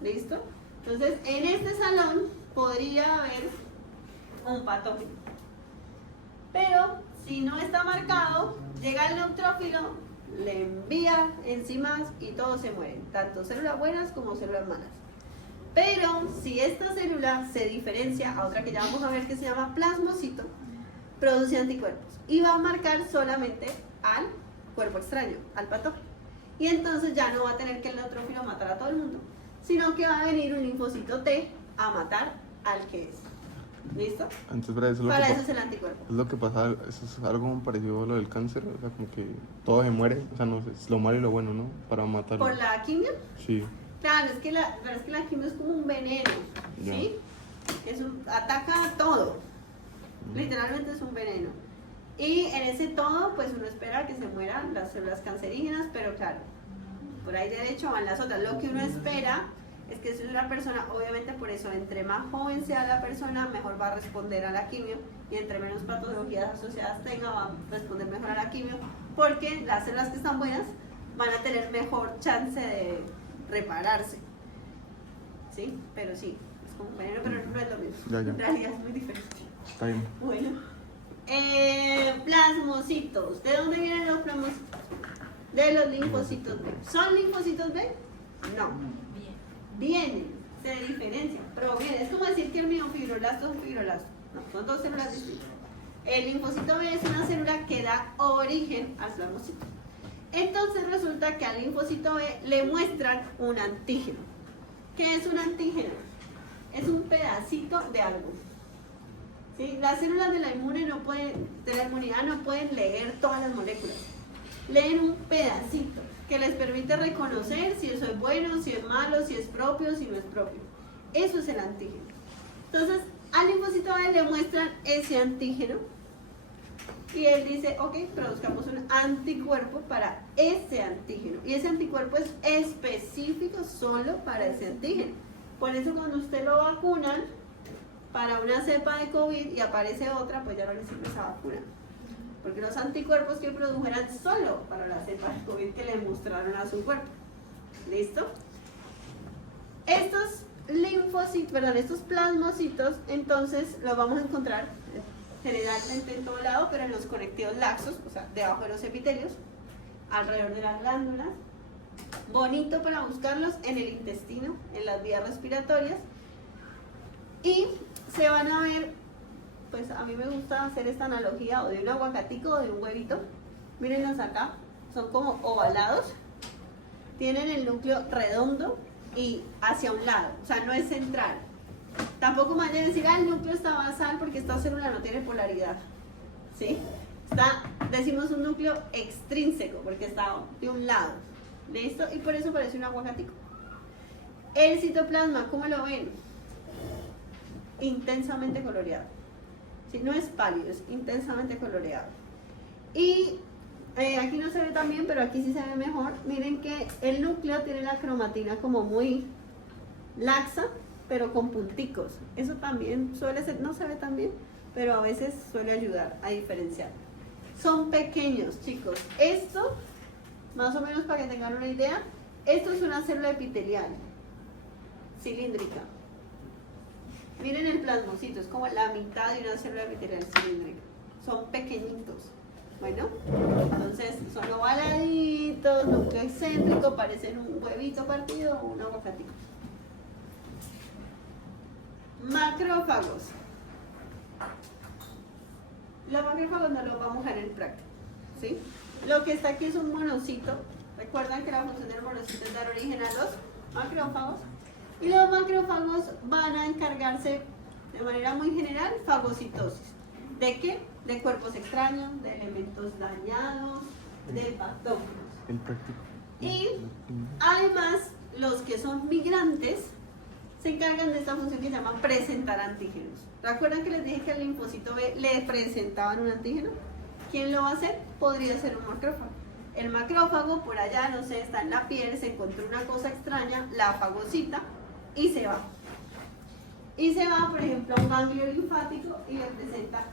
¿Listo? Entonces, en este salón podría haber un patógeno. Pero si no está marcado, llega el neutrófilo, le envía enzimas y todos se mueren, tanto células buenas como células malas. Pero si esta célula se diferencia a otra que ya vamos a ver que se llama plasmocito, produce anticuerpos y va a marcar solamente al cuerpo extraño, al patógeno. Y entonces ya no va a tener que el neutrófilo matar a todo el mundo, sino que va a venir un linfocito T a matar al que es. ¿Listo? Entonces, Para eso es el anticuerpo. es lo que pasa, eso es algo parecido a lo del cáncer, o sea, como que todo se muere, o sea, no sé, es lo malo y lo bueno, ¿no? Para matarlo. ¿Por la quimio? Sí. Claro, es que la quimio es como un veneno, ¿sí? Ataca a todo. Literalmente es un veneno. Y en ese todo, pues uno espera que se mueran las células cancerígenas, pero claro, por ahí derecho van las otras. Lo que uno espera es que si es una persona, obviamente por eso, entre más joven sea la persona, mejor va a responder a la quimio, y entre menos patologías asociadas tenga, va a responder mejor a la quimio, porque las células que están buenas van a tener mejor chance de repararse. ¿Sí? Pero sí, es como un veneno, pero no es lo mismo. Ya. En realidad es muy diferente. Está bien. Bueno. Plasmocitos. ¿De dónde vienen los plasmocitos? De los linfocitos B. ¿Son linfocitos B? No. Vienen. Se diferencia, proviene, es como decir que un miofibroblasto es un fibroblasto, no, son dos células distintas. El linfocito B es una célula que da origen al plasmocito. Entonces resulta que al linfocito B le muestran un antígeno. ¿Qué es un antígeno? Es un pedacito de algo. ¿Sí? Las células de la inmunidad no pueden leer todas las moléculas. Leen un pedacito que les permite reconocer si eso es bueno, si es malo, si es propio, si no es propio. Eso es el antígeno. Entonces, al linfocito B le muestran ese antígeno y él dice, ok, produzcamos un anticuerpo para ese antígeno. Y ese anticuerpo es específico solo para ese antígeno. Por eso cuando usted lo vacunan para una cepa de COVID y aparece otra, pues ya no le sirve esa vacuna. Porque los anticuerpos que produjeran solo para la cepa de COVID que le mostraron a su cuerpo. ¿Listo? Estos estos plasmocitos, entonces los vamos a encontrar generalmente en todo lado, pero en los conectivos laxos, o sea, debajo de los epitelios, alrededor de las glándulas. Bonito para buscarlos en el intestino, en las vías respiratorias. Y se van a ver, pues a mí me gusta hacer esta analogía o de un aguacatico o de un huevito. Mírenlos acá, son como ovalados, tienen el núcleo redondo y hacia un lado, o sea, no es central. Tampoco me vayan a decir, el núcleo está basal porque esta célula no tiene polaridad, ¿sí? Decimos un núcleo extrínseco porque está de un lado, ¿listo? Y por eso parece un aguacatico. El citoplasma, ¿cómo lo ven? Intensamente coloreado. ¿Sí? No es pálido, es intensamente coloreado. Y aquí no se ve tan bien, pero aquí sí se ve mejor. Miren que el núcleo tiene la cromatina como muy laxa, pero con punticos. Eso también suele ser, no se ve tan bien, pero a veces suele ayudar a diferenciar. Son pequeños, chicos. Esto, más o menos para que tengan una idea, esto es una célula epitelial cilíndrica. Miren el plasmocito, es como la mitad de una célula epitelial cilíndrica. Son pequeñitos. Bueno, entonces son ovaladitos, núcleo excéntrico, parecen un huevito partido o un aguacatico. Macrófagos. Los macrófagos no los vamos a ver en práctica, ¿sí? Lo que está aquí es un monocito. Recuerdan que la función del monocito es dar origen a los macrófagos. Y los macrófagos van a encargarse de manera muy general fagocitosis. ¿De qué? De cuerpos extraños, de elementos dañados, de patógenos. Y además, los que son migrantes se encargan de esta función que se llama presentar antígenos. ¿Recuerdan que les dije que al linfocito B le presentaban un antígeno? ¿Quién lo va a hacer? Podría ser un macrófago. El macrófago, por allá, no sé, está en la piel, se encontró una cosa extraña, la fagocita y se va. Y se va, por ejemplo, a un ganglio linfático y le presenta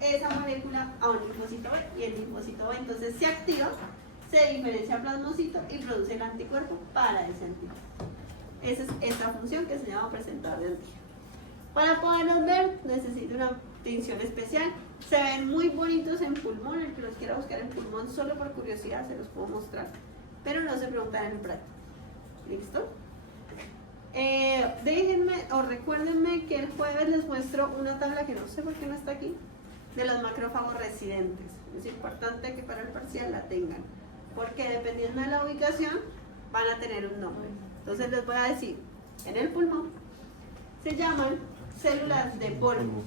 esa molécula a un linfocito B. Y el linfocito B entonces se activa, se diferencia al plasmocito y produce el anticuerpo para ese antígeno. Esa es esta función que se llama presentar de antígeno. Para poderlos ver, necesito una tinción especial. Se ven muy bonitos en pulmón. El que los quiera buscar en pulmón, solo por curiosidad, se los puedo mostrar. Pero no se preguntan en el práctico. ¿Listo? Déjenme o recuérdenme que el jueves les muestro una tabla que no sé por qué no está aquí, de los macrófagos residentes. Es importante que para el parcial la tengan, porque dependiendo de la ubicación van a tener un nombre. Entonces les voy a decir, en el pulmón se llaman células de polvo.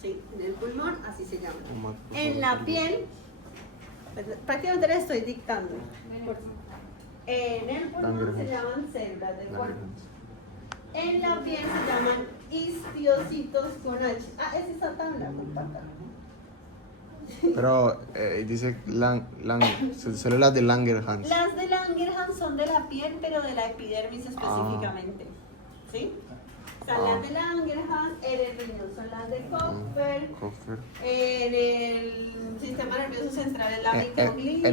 Sí, en el pulmón así se llaman. En la piel, pues, prácticamente les estoy dictando. En el pulmón se llaman células de polvo. En la piel se llaman histiocitos con H. Es esa tabla, compártala. Pero dice células de Langerhans. Las de Langerhans son de la piel, pero de la epidermis específicamente. ¿Sí? Están las de Langerhans, en el riñón son las de Kupffer, en el sistema nervioso central es la microglia.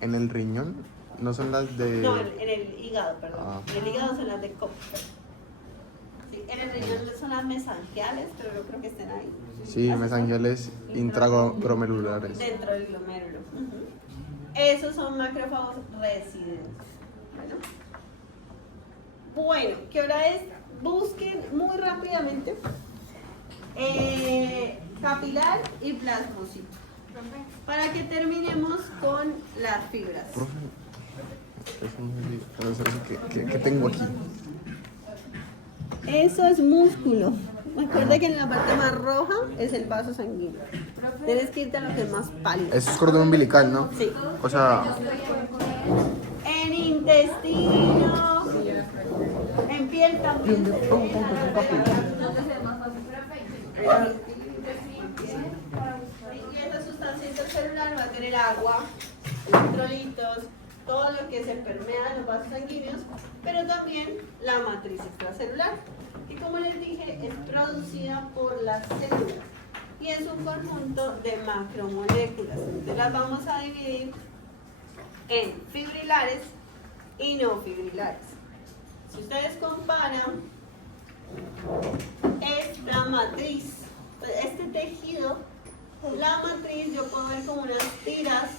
En el riñón no son las de... No, en el hígado, perdón. En el hígado son las de Kupffer. Sí, en el riñón son las mesangiales, pero yo creo que estén ahí. Sí, mesangiales intraglomerulares. Dentro del glomérulo. Esos son macrófagos residentes. Bueno, ¿qué hora es? Busquen muy rápidamente capilar y plasmocito. Para que terminemos con las fibras. Profe, eso no sé si- para saber qué tengo aquí. Eso es músculo. Recuerda que en la parte más roja es el vaso sanguíneo. Tienes que irte a lo que es más pálido. Eso es cordón umbilical, ¿no? Sí. O sea, En intestino, en piel también. Y esa sustancia intercelular va a tener agua, electrolitos, todo lo que se permea en los vasos sanguíneos, pero también la matriz extracelular. Y como les dije, es producida por las células y es un conjunto de macromoléculas. Entonces las vamos a dividir en fibrilares y no fibrilares. Si ustedes comparan esta matriz, este tejido, la matriz yo puedo ver como unas tiras,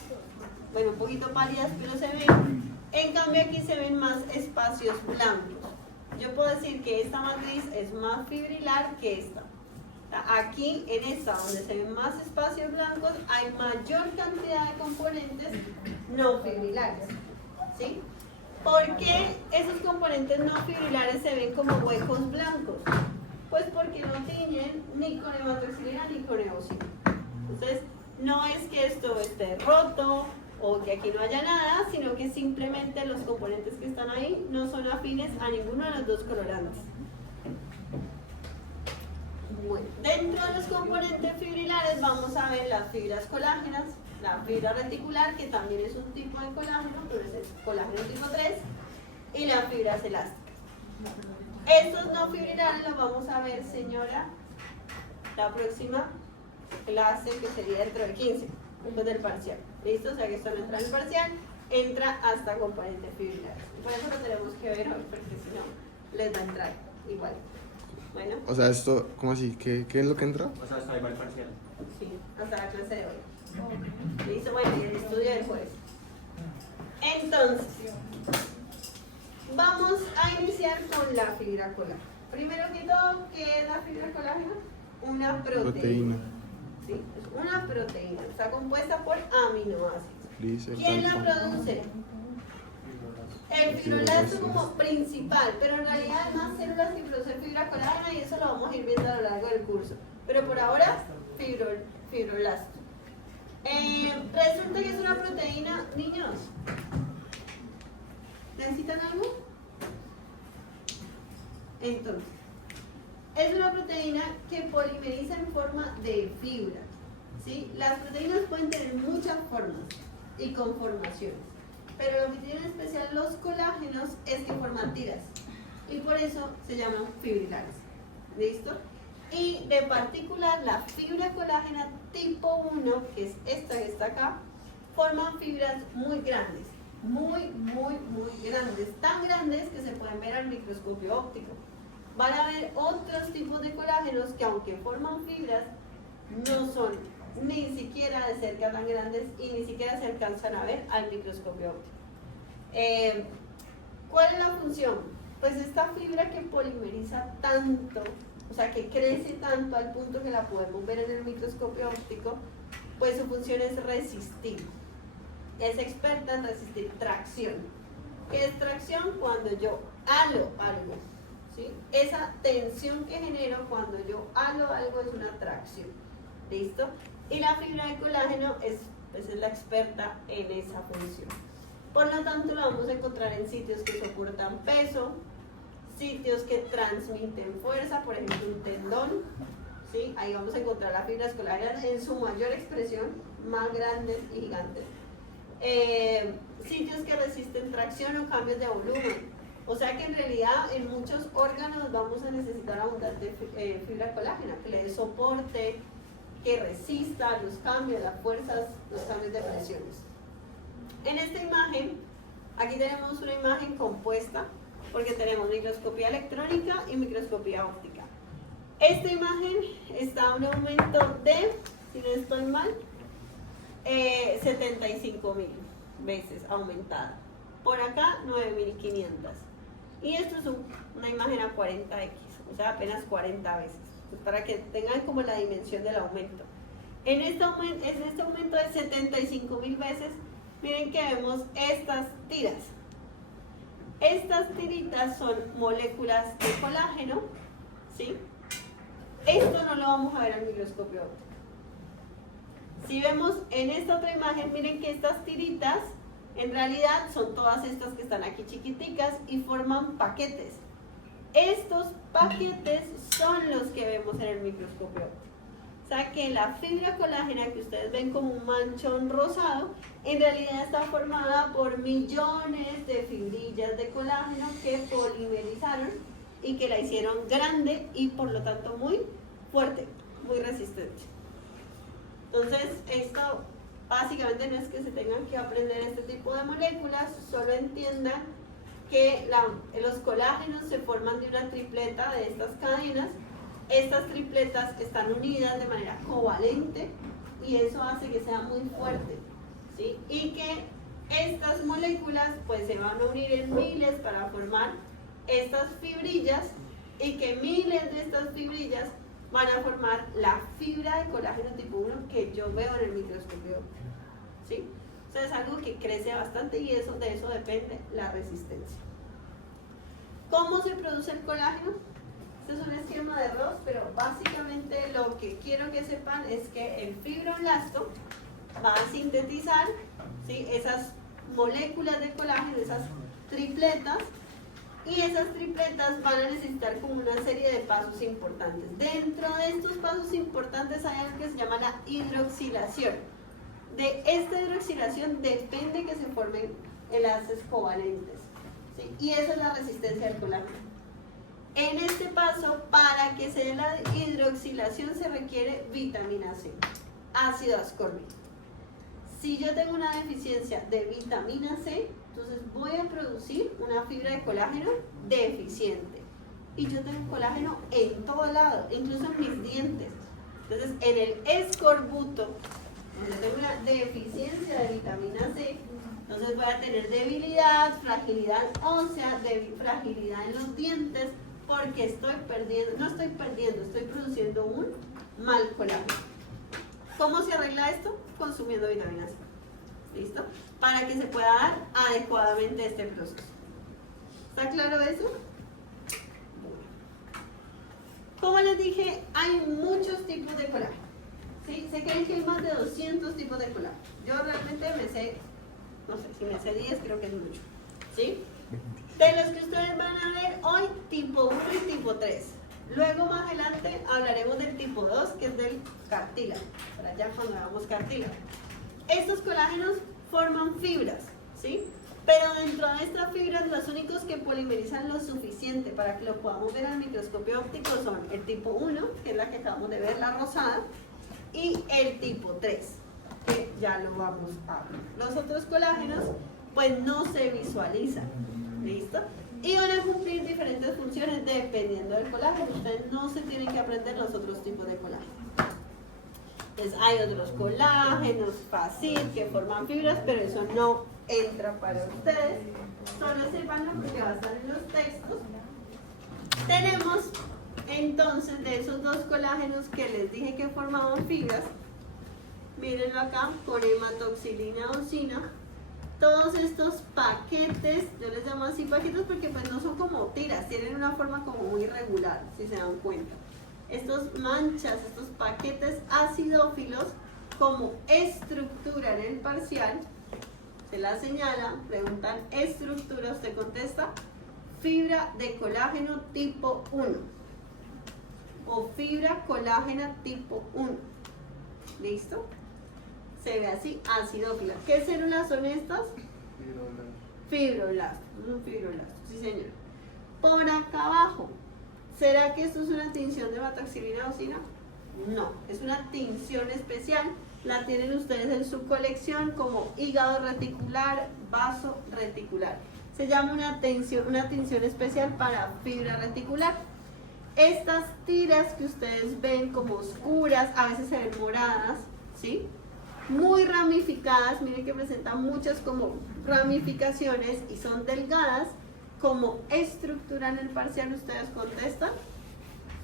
bueno, un poquito pálidas, pero se ven. En cambio aquí se ven más espacios blancos. Yo puedo decir que esta matriz es más fibrilar que esta. Aquí en esta, donde se ven más espacios blancos, hay mayor cantidad de componentes no fibrilares. ¿Sí? ¿Por qué esos componentes no fibrilares se ven como huecos blancos? Pues porque no tiñen ni con hematoxilina ni con eosina. Entonces, no es que esto esté roto o que aquí no haya nada, sino que simplemente los componentes que están ahí no son afines a ninguno de los dos colorantes. Bueno, dentro de los componentes fibrilares vamos a ver las fibras colágenas, la fibra reticular, que también es un tipo de colágeno, pero es el colágeno tipo 3, y las fibras elásticas. Estos no fibrilares los vamos a ver, señora, la próxima clase, que sería dentro de 15, después del parcial. ¿Listo? O sea que esto no entra en el parcial, entra hasta componentes fibrilares. Por eso lo tenemos que ver hoy, porque si no, les va a entrar igual. Bueno. o sea, esto, ¿cómo así? ¿Qué es lo que entra? O sea, hasta ahí va el parcial. Sí, hasta la clase de hoy. ¿Listo? Bueno, y el estudio del jueves. Entonces, vamos a iniciar con la fibra colágena. Primero que todo, ¿qué es la fibra colágena? Una proteína. Sí, es una proteína. Está compuesta por aminoácidos. ¿Quién la produce? El fibroblasto como principal, pero en realidad hay más células que producen fibra colágena y eso lo vamos a ir viendo a lo largo del curso. Pero por ahora, fibroblasto. Resulta que es una proteína, niños. ¿Necesitan algo? Entonces, es una proteína que polimeriza en forma de fibra. ¿Sí? Las proteínas pueden tener muchas formas y conformaciones, pero lo que tienen especial los colágenos es que forman tiras y por eso se llaman fibrilares. ¿Listo? Y de particular la fibra colágena tipo 1, que es esta que está acá, forman fibras muy grandes, muy grandes, tan grandes que se pueden ver al microscopio óptico. Van a ver otros tipos de colágenos que aunque forman fibras, no son ni siquiera de cerca tan grandes y ni siquiera se alcanzan a ver al microscopio óptico. ¿Cuál es la función? Pues esta fibra que polimeriza tanto, o sea que crece tanto al punto que la podemos ver en el microscopio óptico, pues su función es resistir. Es experta en resistir tracción. ¿Qué es tracción? Cuando yo halo algo. ¿Sí? Esa tensión que genero cuando yo halo algo es una tracción. ¿Listo? Y la fibra de colágeno es la experta en esa función. Por lo tanto, lo vamos a encontrar en sitios que soportan peso, sitios que transmiten fuerza, por ejemplo un tendón. ¿Sí? Ahí vamos a encontrar las fibras colágenas en su mayor expresión, más grandes y gigantes. Sitios que resisten tracción o cambios de volumen. O sea que en realidad en muchos órganos vamos a necesitar abundante fibra colágena, que le dé soporte, que resista los cambios, las fuerzas, los cambios de presiones. En esta imagen, aquí tenemos una imagen compuesta, porque tenemos microscopía electrónica y microscopía óptica. Esta imagen está a un aumento de, si no estoy mal, 75.000 veces aumentada. Por acá 9.500. Y esto es una imagen a 40x, o sea, apenas 40 veces, pues para que tengan como la dimensión del aumento. En este aumento de 75.000 veces, miren que vemos estas tiras. Estas tiritas son moléculas de colágeno, ¿sí? Esto no lo vamos a ver al microscopio óptico. Si vemos en esta otra imagen, miren que estas tiritas en realidad son todas estas que están aquí chiquiticas y forman paquetes. Estos paquetes son los que vemos en el microscopio óptico. O sea que la fibra colágena que ustedes ven como un manchón rosado, en realidad está formada por millones de fibrillas de colágeno que polimerizaron y que la hicieron grande y por lo tanto muy fuerte, muy resistente. Entonces, esto básicamente no es que se tengan que aprender este tipo de moléculas, solo entiendan que los colágenos se forman de una tripleta de estas cadenas. Estas tripletas están unidas de manera covalente y eso hace que sea muy fuerte, ¿sí? Y que estas moléculas pues se van a unir en miles para formar estas fibrillas y que miles de estas fibrillas van a formar la fibra de colágeno tipo 1 que yo veo en el microscopio óptico, ¿sí? O sea, es algo que crece bastante y de eso depende la resistencia. ¿Cómo se produce el colágeno? Este es un esquema de Ross, pero básicamente lo que quiero que sepan es que el fibroblasto va a sintetizar, ¿sí?, esas moléculas de colágeno, esas tripletas, y esas tripletas van a necesitar como una serie de pasos importantes. Dentro de estos pasos importantes hay algo que se llama la hidroxilación. De esta hidroxilación depende que se formen enlaces covalentes, ¿sí? Y esa es la resistencia del colágeno. En este paso, para que se dé la hidroxilación se requiere vitamina C, ácido ascórbico. Si yo tengo una deficiencia de vitamina C, entonces voy a producir una fibra de colágeno deficiente. Y yo tengo colágeno en todo lado, incluso en mis dientes. Entonces, en el escorbuto, donde tengo una deficiencia de vitamina C, entonces voy a tener debilidad, fragilidad ósea, fragilidad en los dientes, porque estoy produciendo un mal colágeno. ¿Cómo se arregla esto? Consumiendo vitamina C. ¿Listo? Para que se pueda dar adecuadamente este proceso. ¿Está claro eso? Como les dije, hay muchos tipos de colágeno. ¿Sí? Se creen que hay más de 200 tipos de colágeno. Yo realmente me sé, no sé, si me sé 10 creo que es mucho. ¿Sí? De los que ustedes van a ver hoy, tipo 1 y tipo 3. Luego más adelante hablaremos del tipo 2, que es del cartílago. Para allá cuando hagamos cartílago. Estos colágenos forman fibras, ¿sí? Pero dentro de estas fibras, los únicos que polimerizan lo suficiente para que lo podamos ver al microscopio óptico son el tipo 1, que es la que acabamos de ver, la rosada, y el tipo 3, que ya lo vamos a ver. Los otros colágenos, pues no se visualizan, ¿listo? Y van a cumplir diferentes funciones dependiendo del colágeno. Ustedes no se tienen que aprender los otros tipos de colágeno. Entonces hay otros colágenos, FACIT, que forman fibras, pero eso no entra para ustedes. Solo sépanlo porque va a estar en los textos. Tenemos entonces de esos dos colágenos que les dije que formaban fibras, mírenlo acá, con hematoxilina osina. Todos estos paquetes, yo les llamo así paquetes porque pues no son como tiras, tienen una forma como muy irregular, si se dan cuenta. Estos manchas, estos paquetes acidófilos, como estructura en el parcial, se la señala, preguntan estructura, usted contesta fibra de colágeno tipo 1 o fibra colágena tipo 1. ¿Listo? Se ve así, acidófila. ¿Qué células son estas? Fibroblastos. Un fibroblasto, sí señor. Por acá abajo, ¿será que esto es una tinción de hematoxilina osina? No, es una tinción especial. La tienen ustedes en su colección como hígado reticular, vaso reticular. Se llama una tinción especial para fibra reticular. Estas tiras que ustedes ven como oscuras, a veces se ven moradas, ¿sí? Muy ramificadas, miren que presentan muchas como ramificaciones y son delgadas, como estructura en el parcial ustedes contestan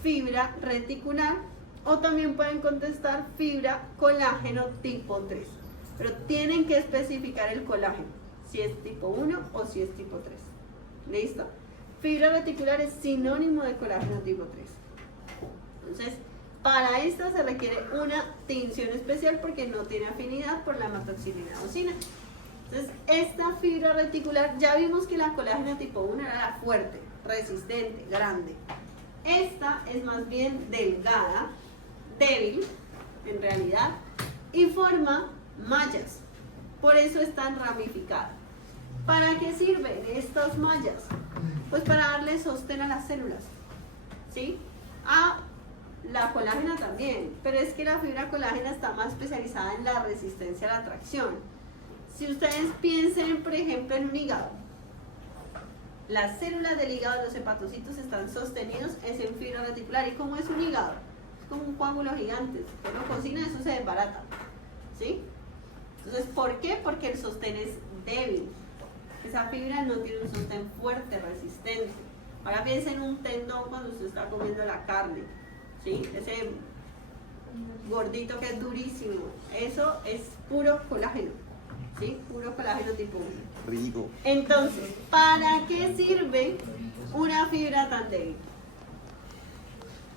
fibra reticular, o también pueden contestar fibra colágeno tipo 3, pero tienen que especificar el colágeno, si es tipo 1 o si es tipo 3. ¿Listo? Fibra reticular es sinónimo de colágeno tipo 3. Entonces, para esta se requiere una tinción especial porque no tiene afinidad por la hematoxilina ocina. Entonces, esta fibra reticular, ya vimos que la colágeno tipo 1 era la fuerte, resistente, grande. Esta es más bien delgada, débil, en realidad, y forma mallas. Por eso es tan ramificada. ¿Para qué sirven estas mallas? Pues para darle sostén a las células, ¿sí? A la colágena también, pero es que la fibra colágena está más especializada en la resistencia a la tracción. Si ustedes piensen, por ejemplo, en un hígado, las células del hígado, los hepatocitos están sostenidos es en fibra reticular. ¿Y cómo es un hígado? Es como un coágulo gigante. Si uno cocina, eso se desbarata, ¿sí? Entonces, ¿por qué? Porque el sostén es débil. Esa fibra no tiene un sostén fuerte, resistente. Ahora piensen en un tendón cuando usted está comiendo la carne, ¿sí? Ese gordito que es durísimo. Eso es puro colágeno, ¿sí? Puro colágeno tipo 1. Rico. Entonces, ¿para qué sirve una fibra tan débil?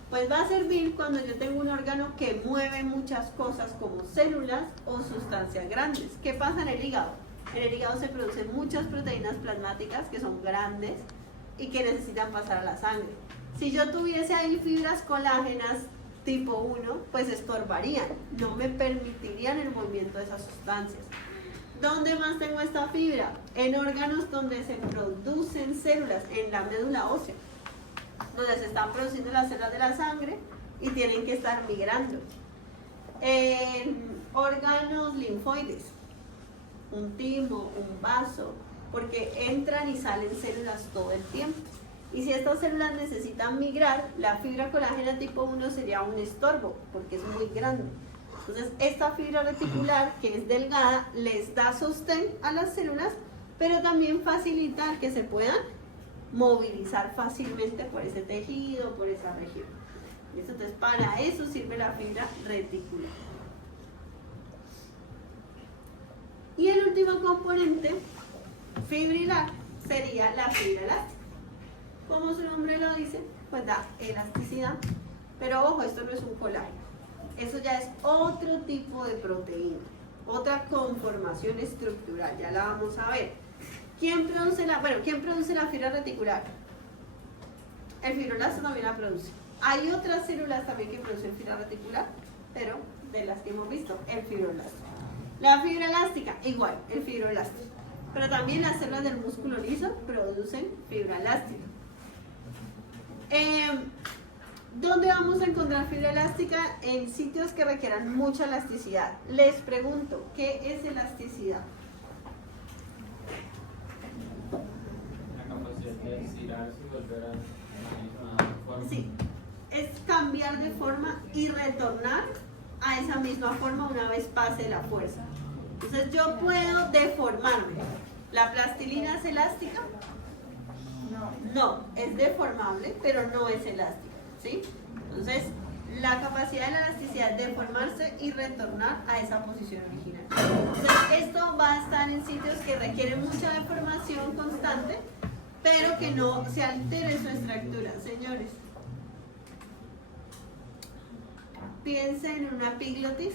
Pues va a servir cuando yo tengo un órgano que mueve muchas cosas como células o sustancias grandes. ¿Qué pasa en el hígado? En el hígado se producen muchas proteínas plasmáticas que son grandes y que necesitan pasar a la sangre. Si yo tuviese ahí fibras colágenas tipo 1, pues estorbarían, no me permitirían el movimiento de esas sustancias. ¿Dónde más tengo esta fibra? En órganos donde se producen células, en la médula ósea, donde se están produciendo las células de la sangre y tienen que estar migrando. En órganos linfoides, un timo, un vaso, porque entran y salen células todo el tiempo. Y si estas células necesitan migrar, la fibra colágena tipo 1 sería un estorbo, porque es muy grande. Entonces, esta fibra reticular, que es delgada, les da sostén a las células, pero también facilita que se puedan movilizar fácilmente por ese tejido, por esa región. ¿Listo? Entonces, para eso sirve la fibra reticular. Y el último componente fibrilar sería la fibra elástica. Como su nombre lo dice, pues da elasticidad. Pero ojo, esto no es un colágeno. Eso ya es otro tipo de proteína, otra conformación estructural, ya la vamos a ver. ¿Quién produce la fibra reticular? El fibroblasto también la produce. Hay otras células también que producen fibra reticular, pero de las que hemos visto, el fibroblasto. La fibra elástica, igual, el fibroblasto. Pero también las células del músculo liso producen fibra elástica. ¿Dónde vamos a encontrar fibra elástica? En sitios que requieran mucha elasticidad. Les pregunto, ¿qué es elasticidad? La capacidad de estirarse y volver a la misma forma. Sí, es cambiar de forma y retornar a esa misma forma una vez pase la fuerza. Entonces yo puedo deformarme. ¿La plastilina es elástica? No, es deformable, pero no es elástica, ¿sí? Entonces, la capacidad de la elasticidad es deformarse y retornar a esa posición original. Entonces, esto va a estar en sitios que requieren mucha deformación constante, pero que no se altere su estructura. Señores, piensen en una epiglotis,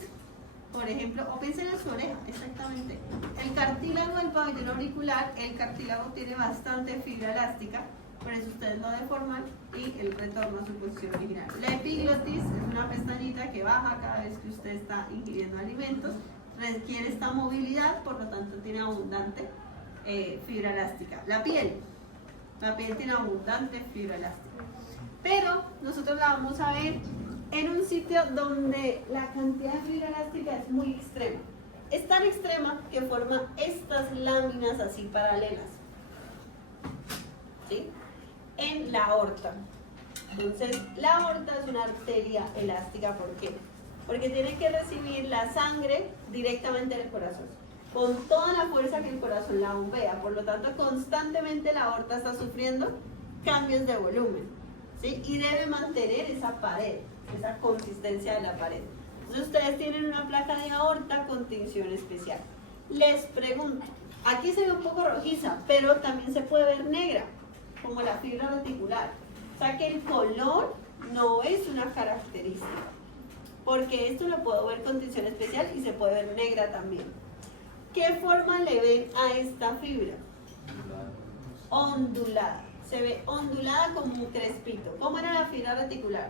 por ejemplo, o piensen en su oreja, exactamente. El cartílago del pabellón auricular, el cartílago tiene bastante fibra elástica, por eso ustedes lo deforman y el retorno a su posición original. La epiglotis es una pestañita que baja cada vez que usted está ingiriendo alimentos, requiere esta movilidad, por lo tanto tiene abundante fibra elástica. La piel tiene abundante fibra elástica, pero nosotros la vamos a ver en un sitio donde la cantidad de fibra elástica es muy extrema. Es tan extrema que forma estas láminas así paralelas, ¿sí? En la aorta. Entonces, la aorta es una arteria elástica. ¿Por qué? Porque tiene que recibir la sangre directamente del corazón. con toda la fuerza que el corazón la bombea. Por lo tanto, constantemente la aorta está sufriendo cambios de volumen, ¿sí? Y debe mantener esa pared, esa consistencia de la pared. Entonces ustedes tienen una placa de aorta con tinción especial. Les pregunto, aquí se ve un poco rojiza, pero también se puede ver negra, como la fibra reticular. O sea que el color no es una característica, porque esto lo puedo ver con tinción especial y se puede ver negra también. ¿Qué forma le ven a esta fibra? Ondulada. Se ve ondulada como un crespito. ¿Cómo era la fibra reticular?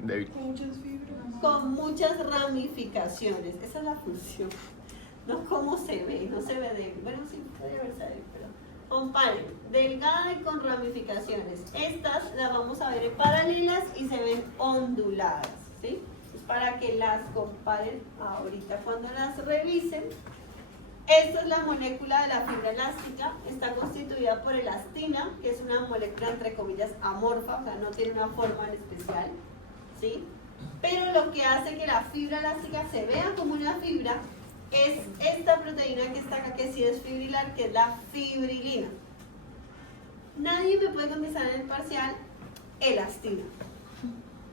Débil. Con muchas fibras. Con muchas ramificaciones. Esa es la función. No cómo se ve, no se ve débil. Bueno, sí, puede verse débil, pero comparen, delgada y con ramificaciones. Estas las vamos a ver en paralelas y se ven onduladas, ¿sí? Pues para que las comparen ahorita cuando las revisen. Esta es la molécula de la fibra elástica, está constituida por elastina, que es una molécula entre comillas amorfa, o sea, no tiene una forma en especial, ¿sí? Pero lo que hace que la fibra elástica se vea como una fibra es esta proteína que está acá, que sí es fibrilar, que es la fibrilina. Nadie me puede contestar en el parcial elastina,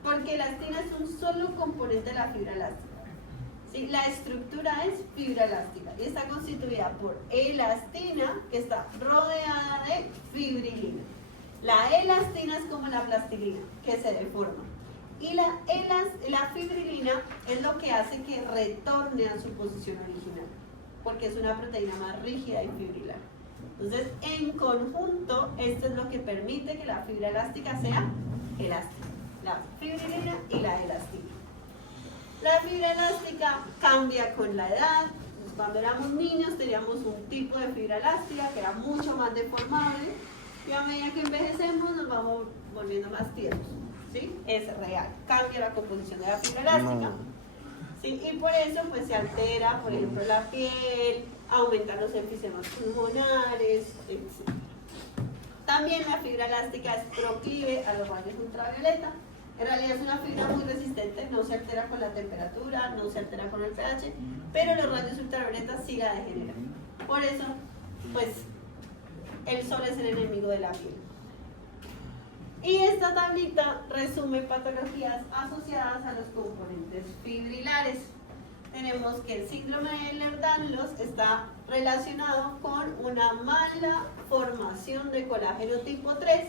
porque elastina es un solo componente de la fibra elástica. ¿Sí? La estructura es fibra elástica y está constituida por elastina, que está rodeada de fibrilina. La elastina es como la plastilina, que se deforma. Y la fibrilina es lo que hace que retorne a su posición original, porque es una proteína más rígida y fibrilar. Entonces, en conjunto, esto es lo que permite que la fibra elástica sea elástica. La fibrilina y la elastina. La fibra elástica cambia con la edad. Cuando éramos niños teníamos un tipo de fibra elástica que era mucho más deformable y a medida que envejecemos nos vamos volviendo más tiernos. ¿Sí? Es real, cambia la composición de la fibra elástica. No. ¿Sí? Y por eso pues se altera, por ejemplo, la piel, aumentan los enfisemas pulmonares, etc. También la fibra elástica es proclive a los rayos ultravioleta. En realidad es una fibra muy resistente, no se altera con la temperatura, no se altera con el pH, pero los rayos ultravioleta sí la degeneran. Por eso, pues, el sol es el enemigo de la piel. Y esta tablita resume patologías asociadas a los componentes fibrilares. Tenemos que el síndrome de Ehlers-Danlos está relacionado con una mala formación de colágeno tipo 3.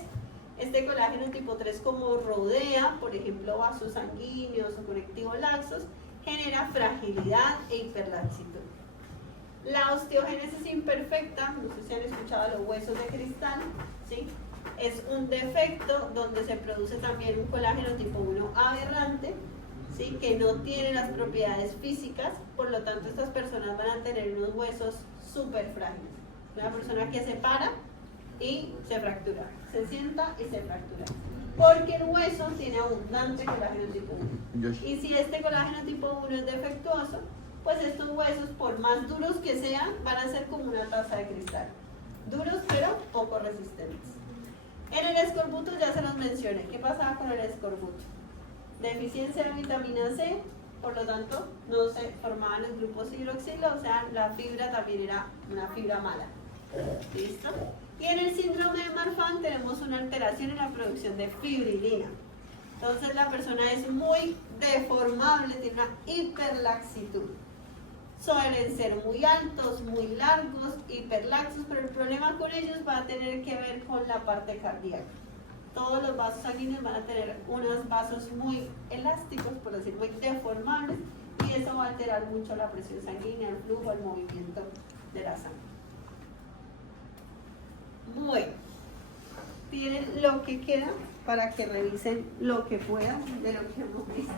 Este colágeno tipo 3, como rodea, por ejemplo, vasos sanguíneos o conectivos laxos, genera fragilidad e hiperlaxitud. La osteogénesis imperfecta, no sé si han escuchado los huesos de cristal, ¿sí? Es un defecto donde se produce también un colágeno tipo 1 aberrante, ¿sí? Que no tiene las propiedades físicas, por lo tanto estas personas van a tener unos huesos súper frágiles. Una persona que se para y se fractura, se sienta y se fractura, porque el hueso tiene abundante colágeno tipo 1. Y si este colágeno tipo 1 es defectuoso, pues estos huesos, por más duros que sean, van a ser como una taza de cristal, duros pero poco resistentes. En el escorbuto ya se los mencioné. ¿Qué pasaba con el escorbuto? Deficiencia de vitamina C, por lo tanto no se formaban los grupos hidroxilo, o sea, la fibra también era una fibra mala. ¿Listo? Y en el síndrome de Marfan tenemos una alteración en la producción de fibrilina. Entonces la persona es muy deformable, tiene una hiperlaxitud. Suelen ser muy altos, muy largos, hiperlaxos, pero el problema con ellos va a tener que ver con la parte cardíaca. Todos los vasos sanguíneos van a tener unos vasos muy elásticos, por decir, muy deformables, y eso va a alterar mucho la presión sanguínea, el flujo, el movimiento de la sangre. Bueno, tienen lo que queda para que revisen lo que puedan de lo que hemos visto.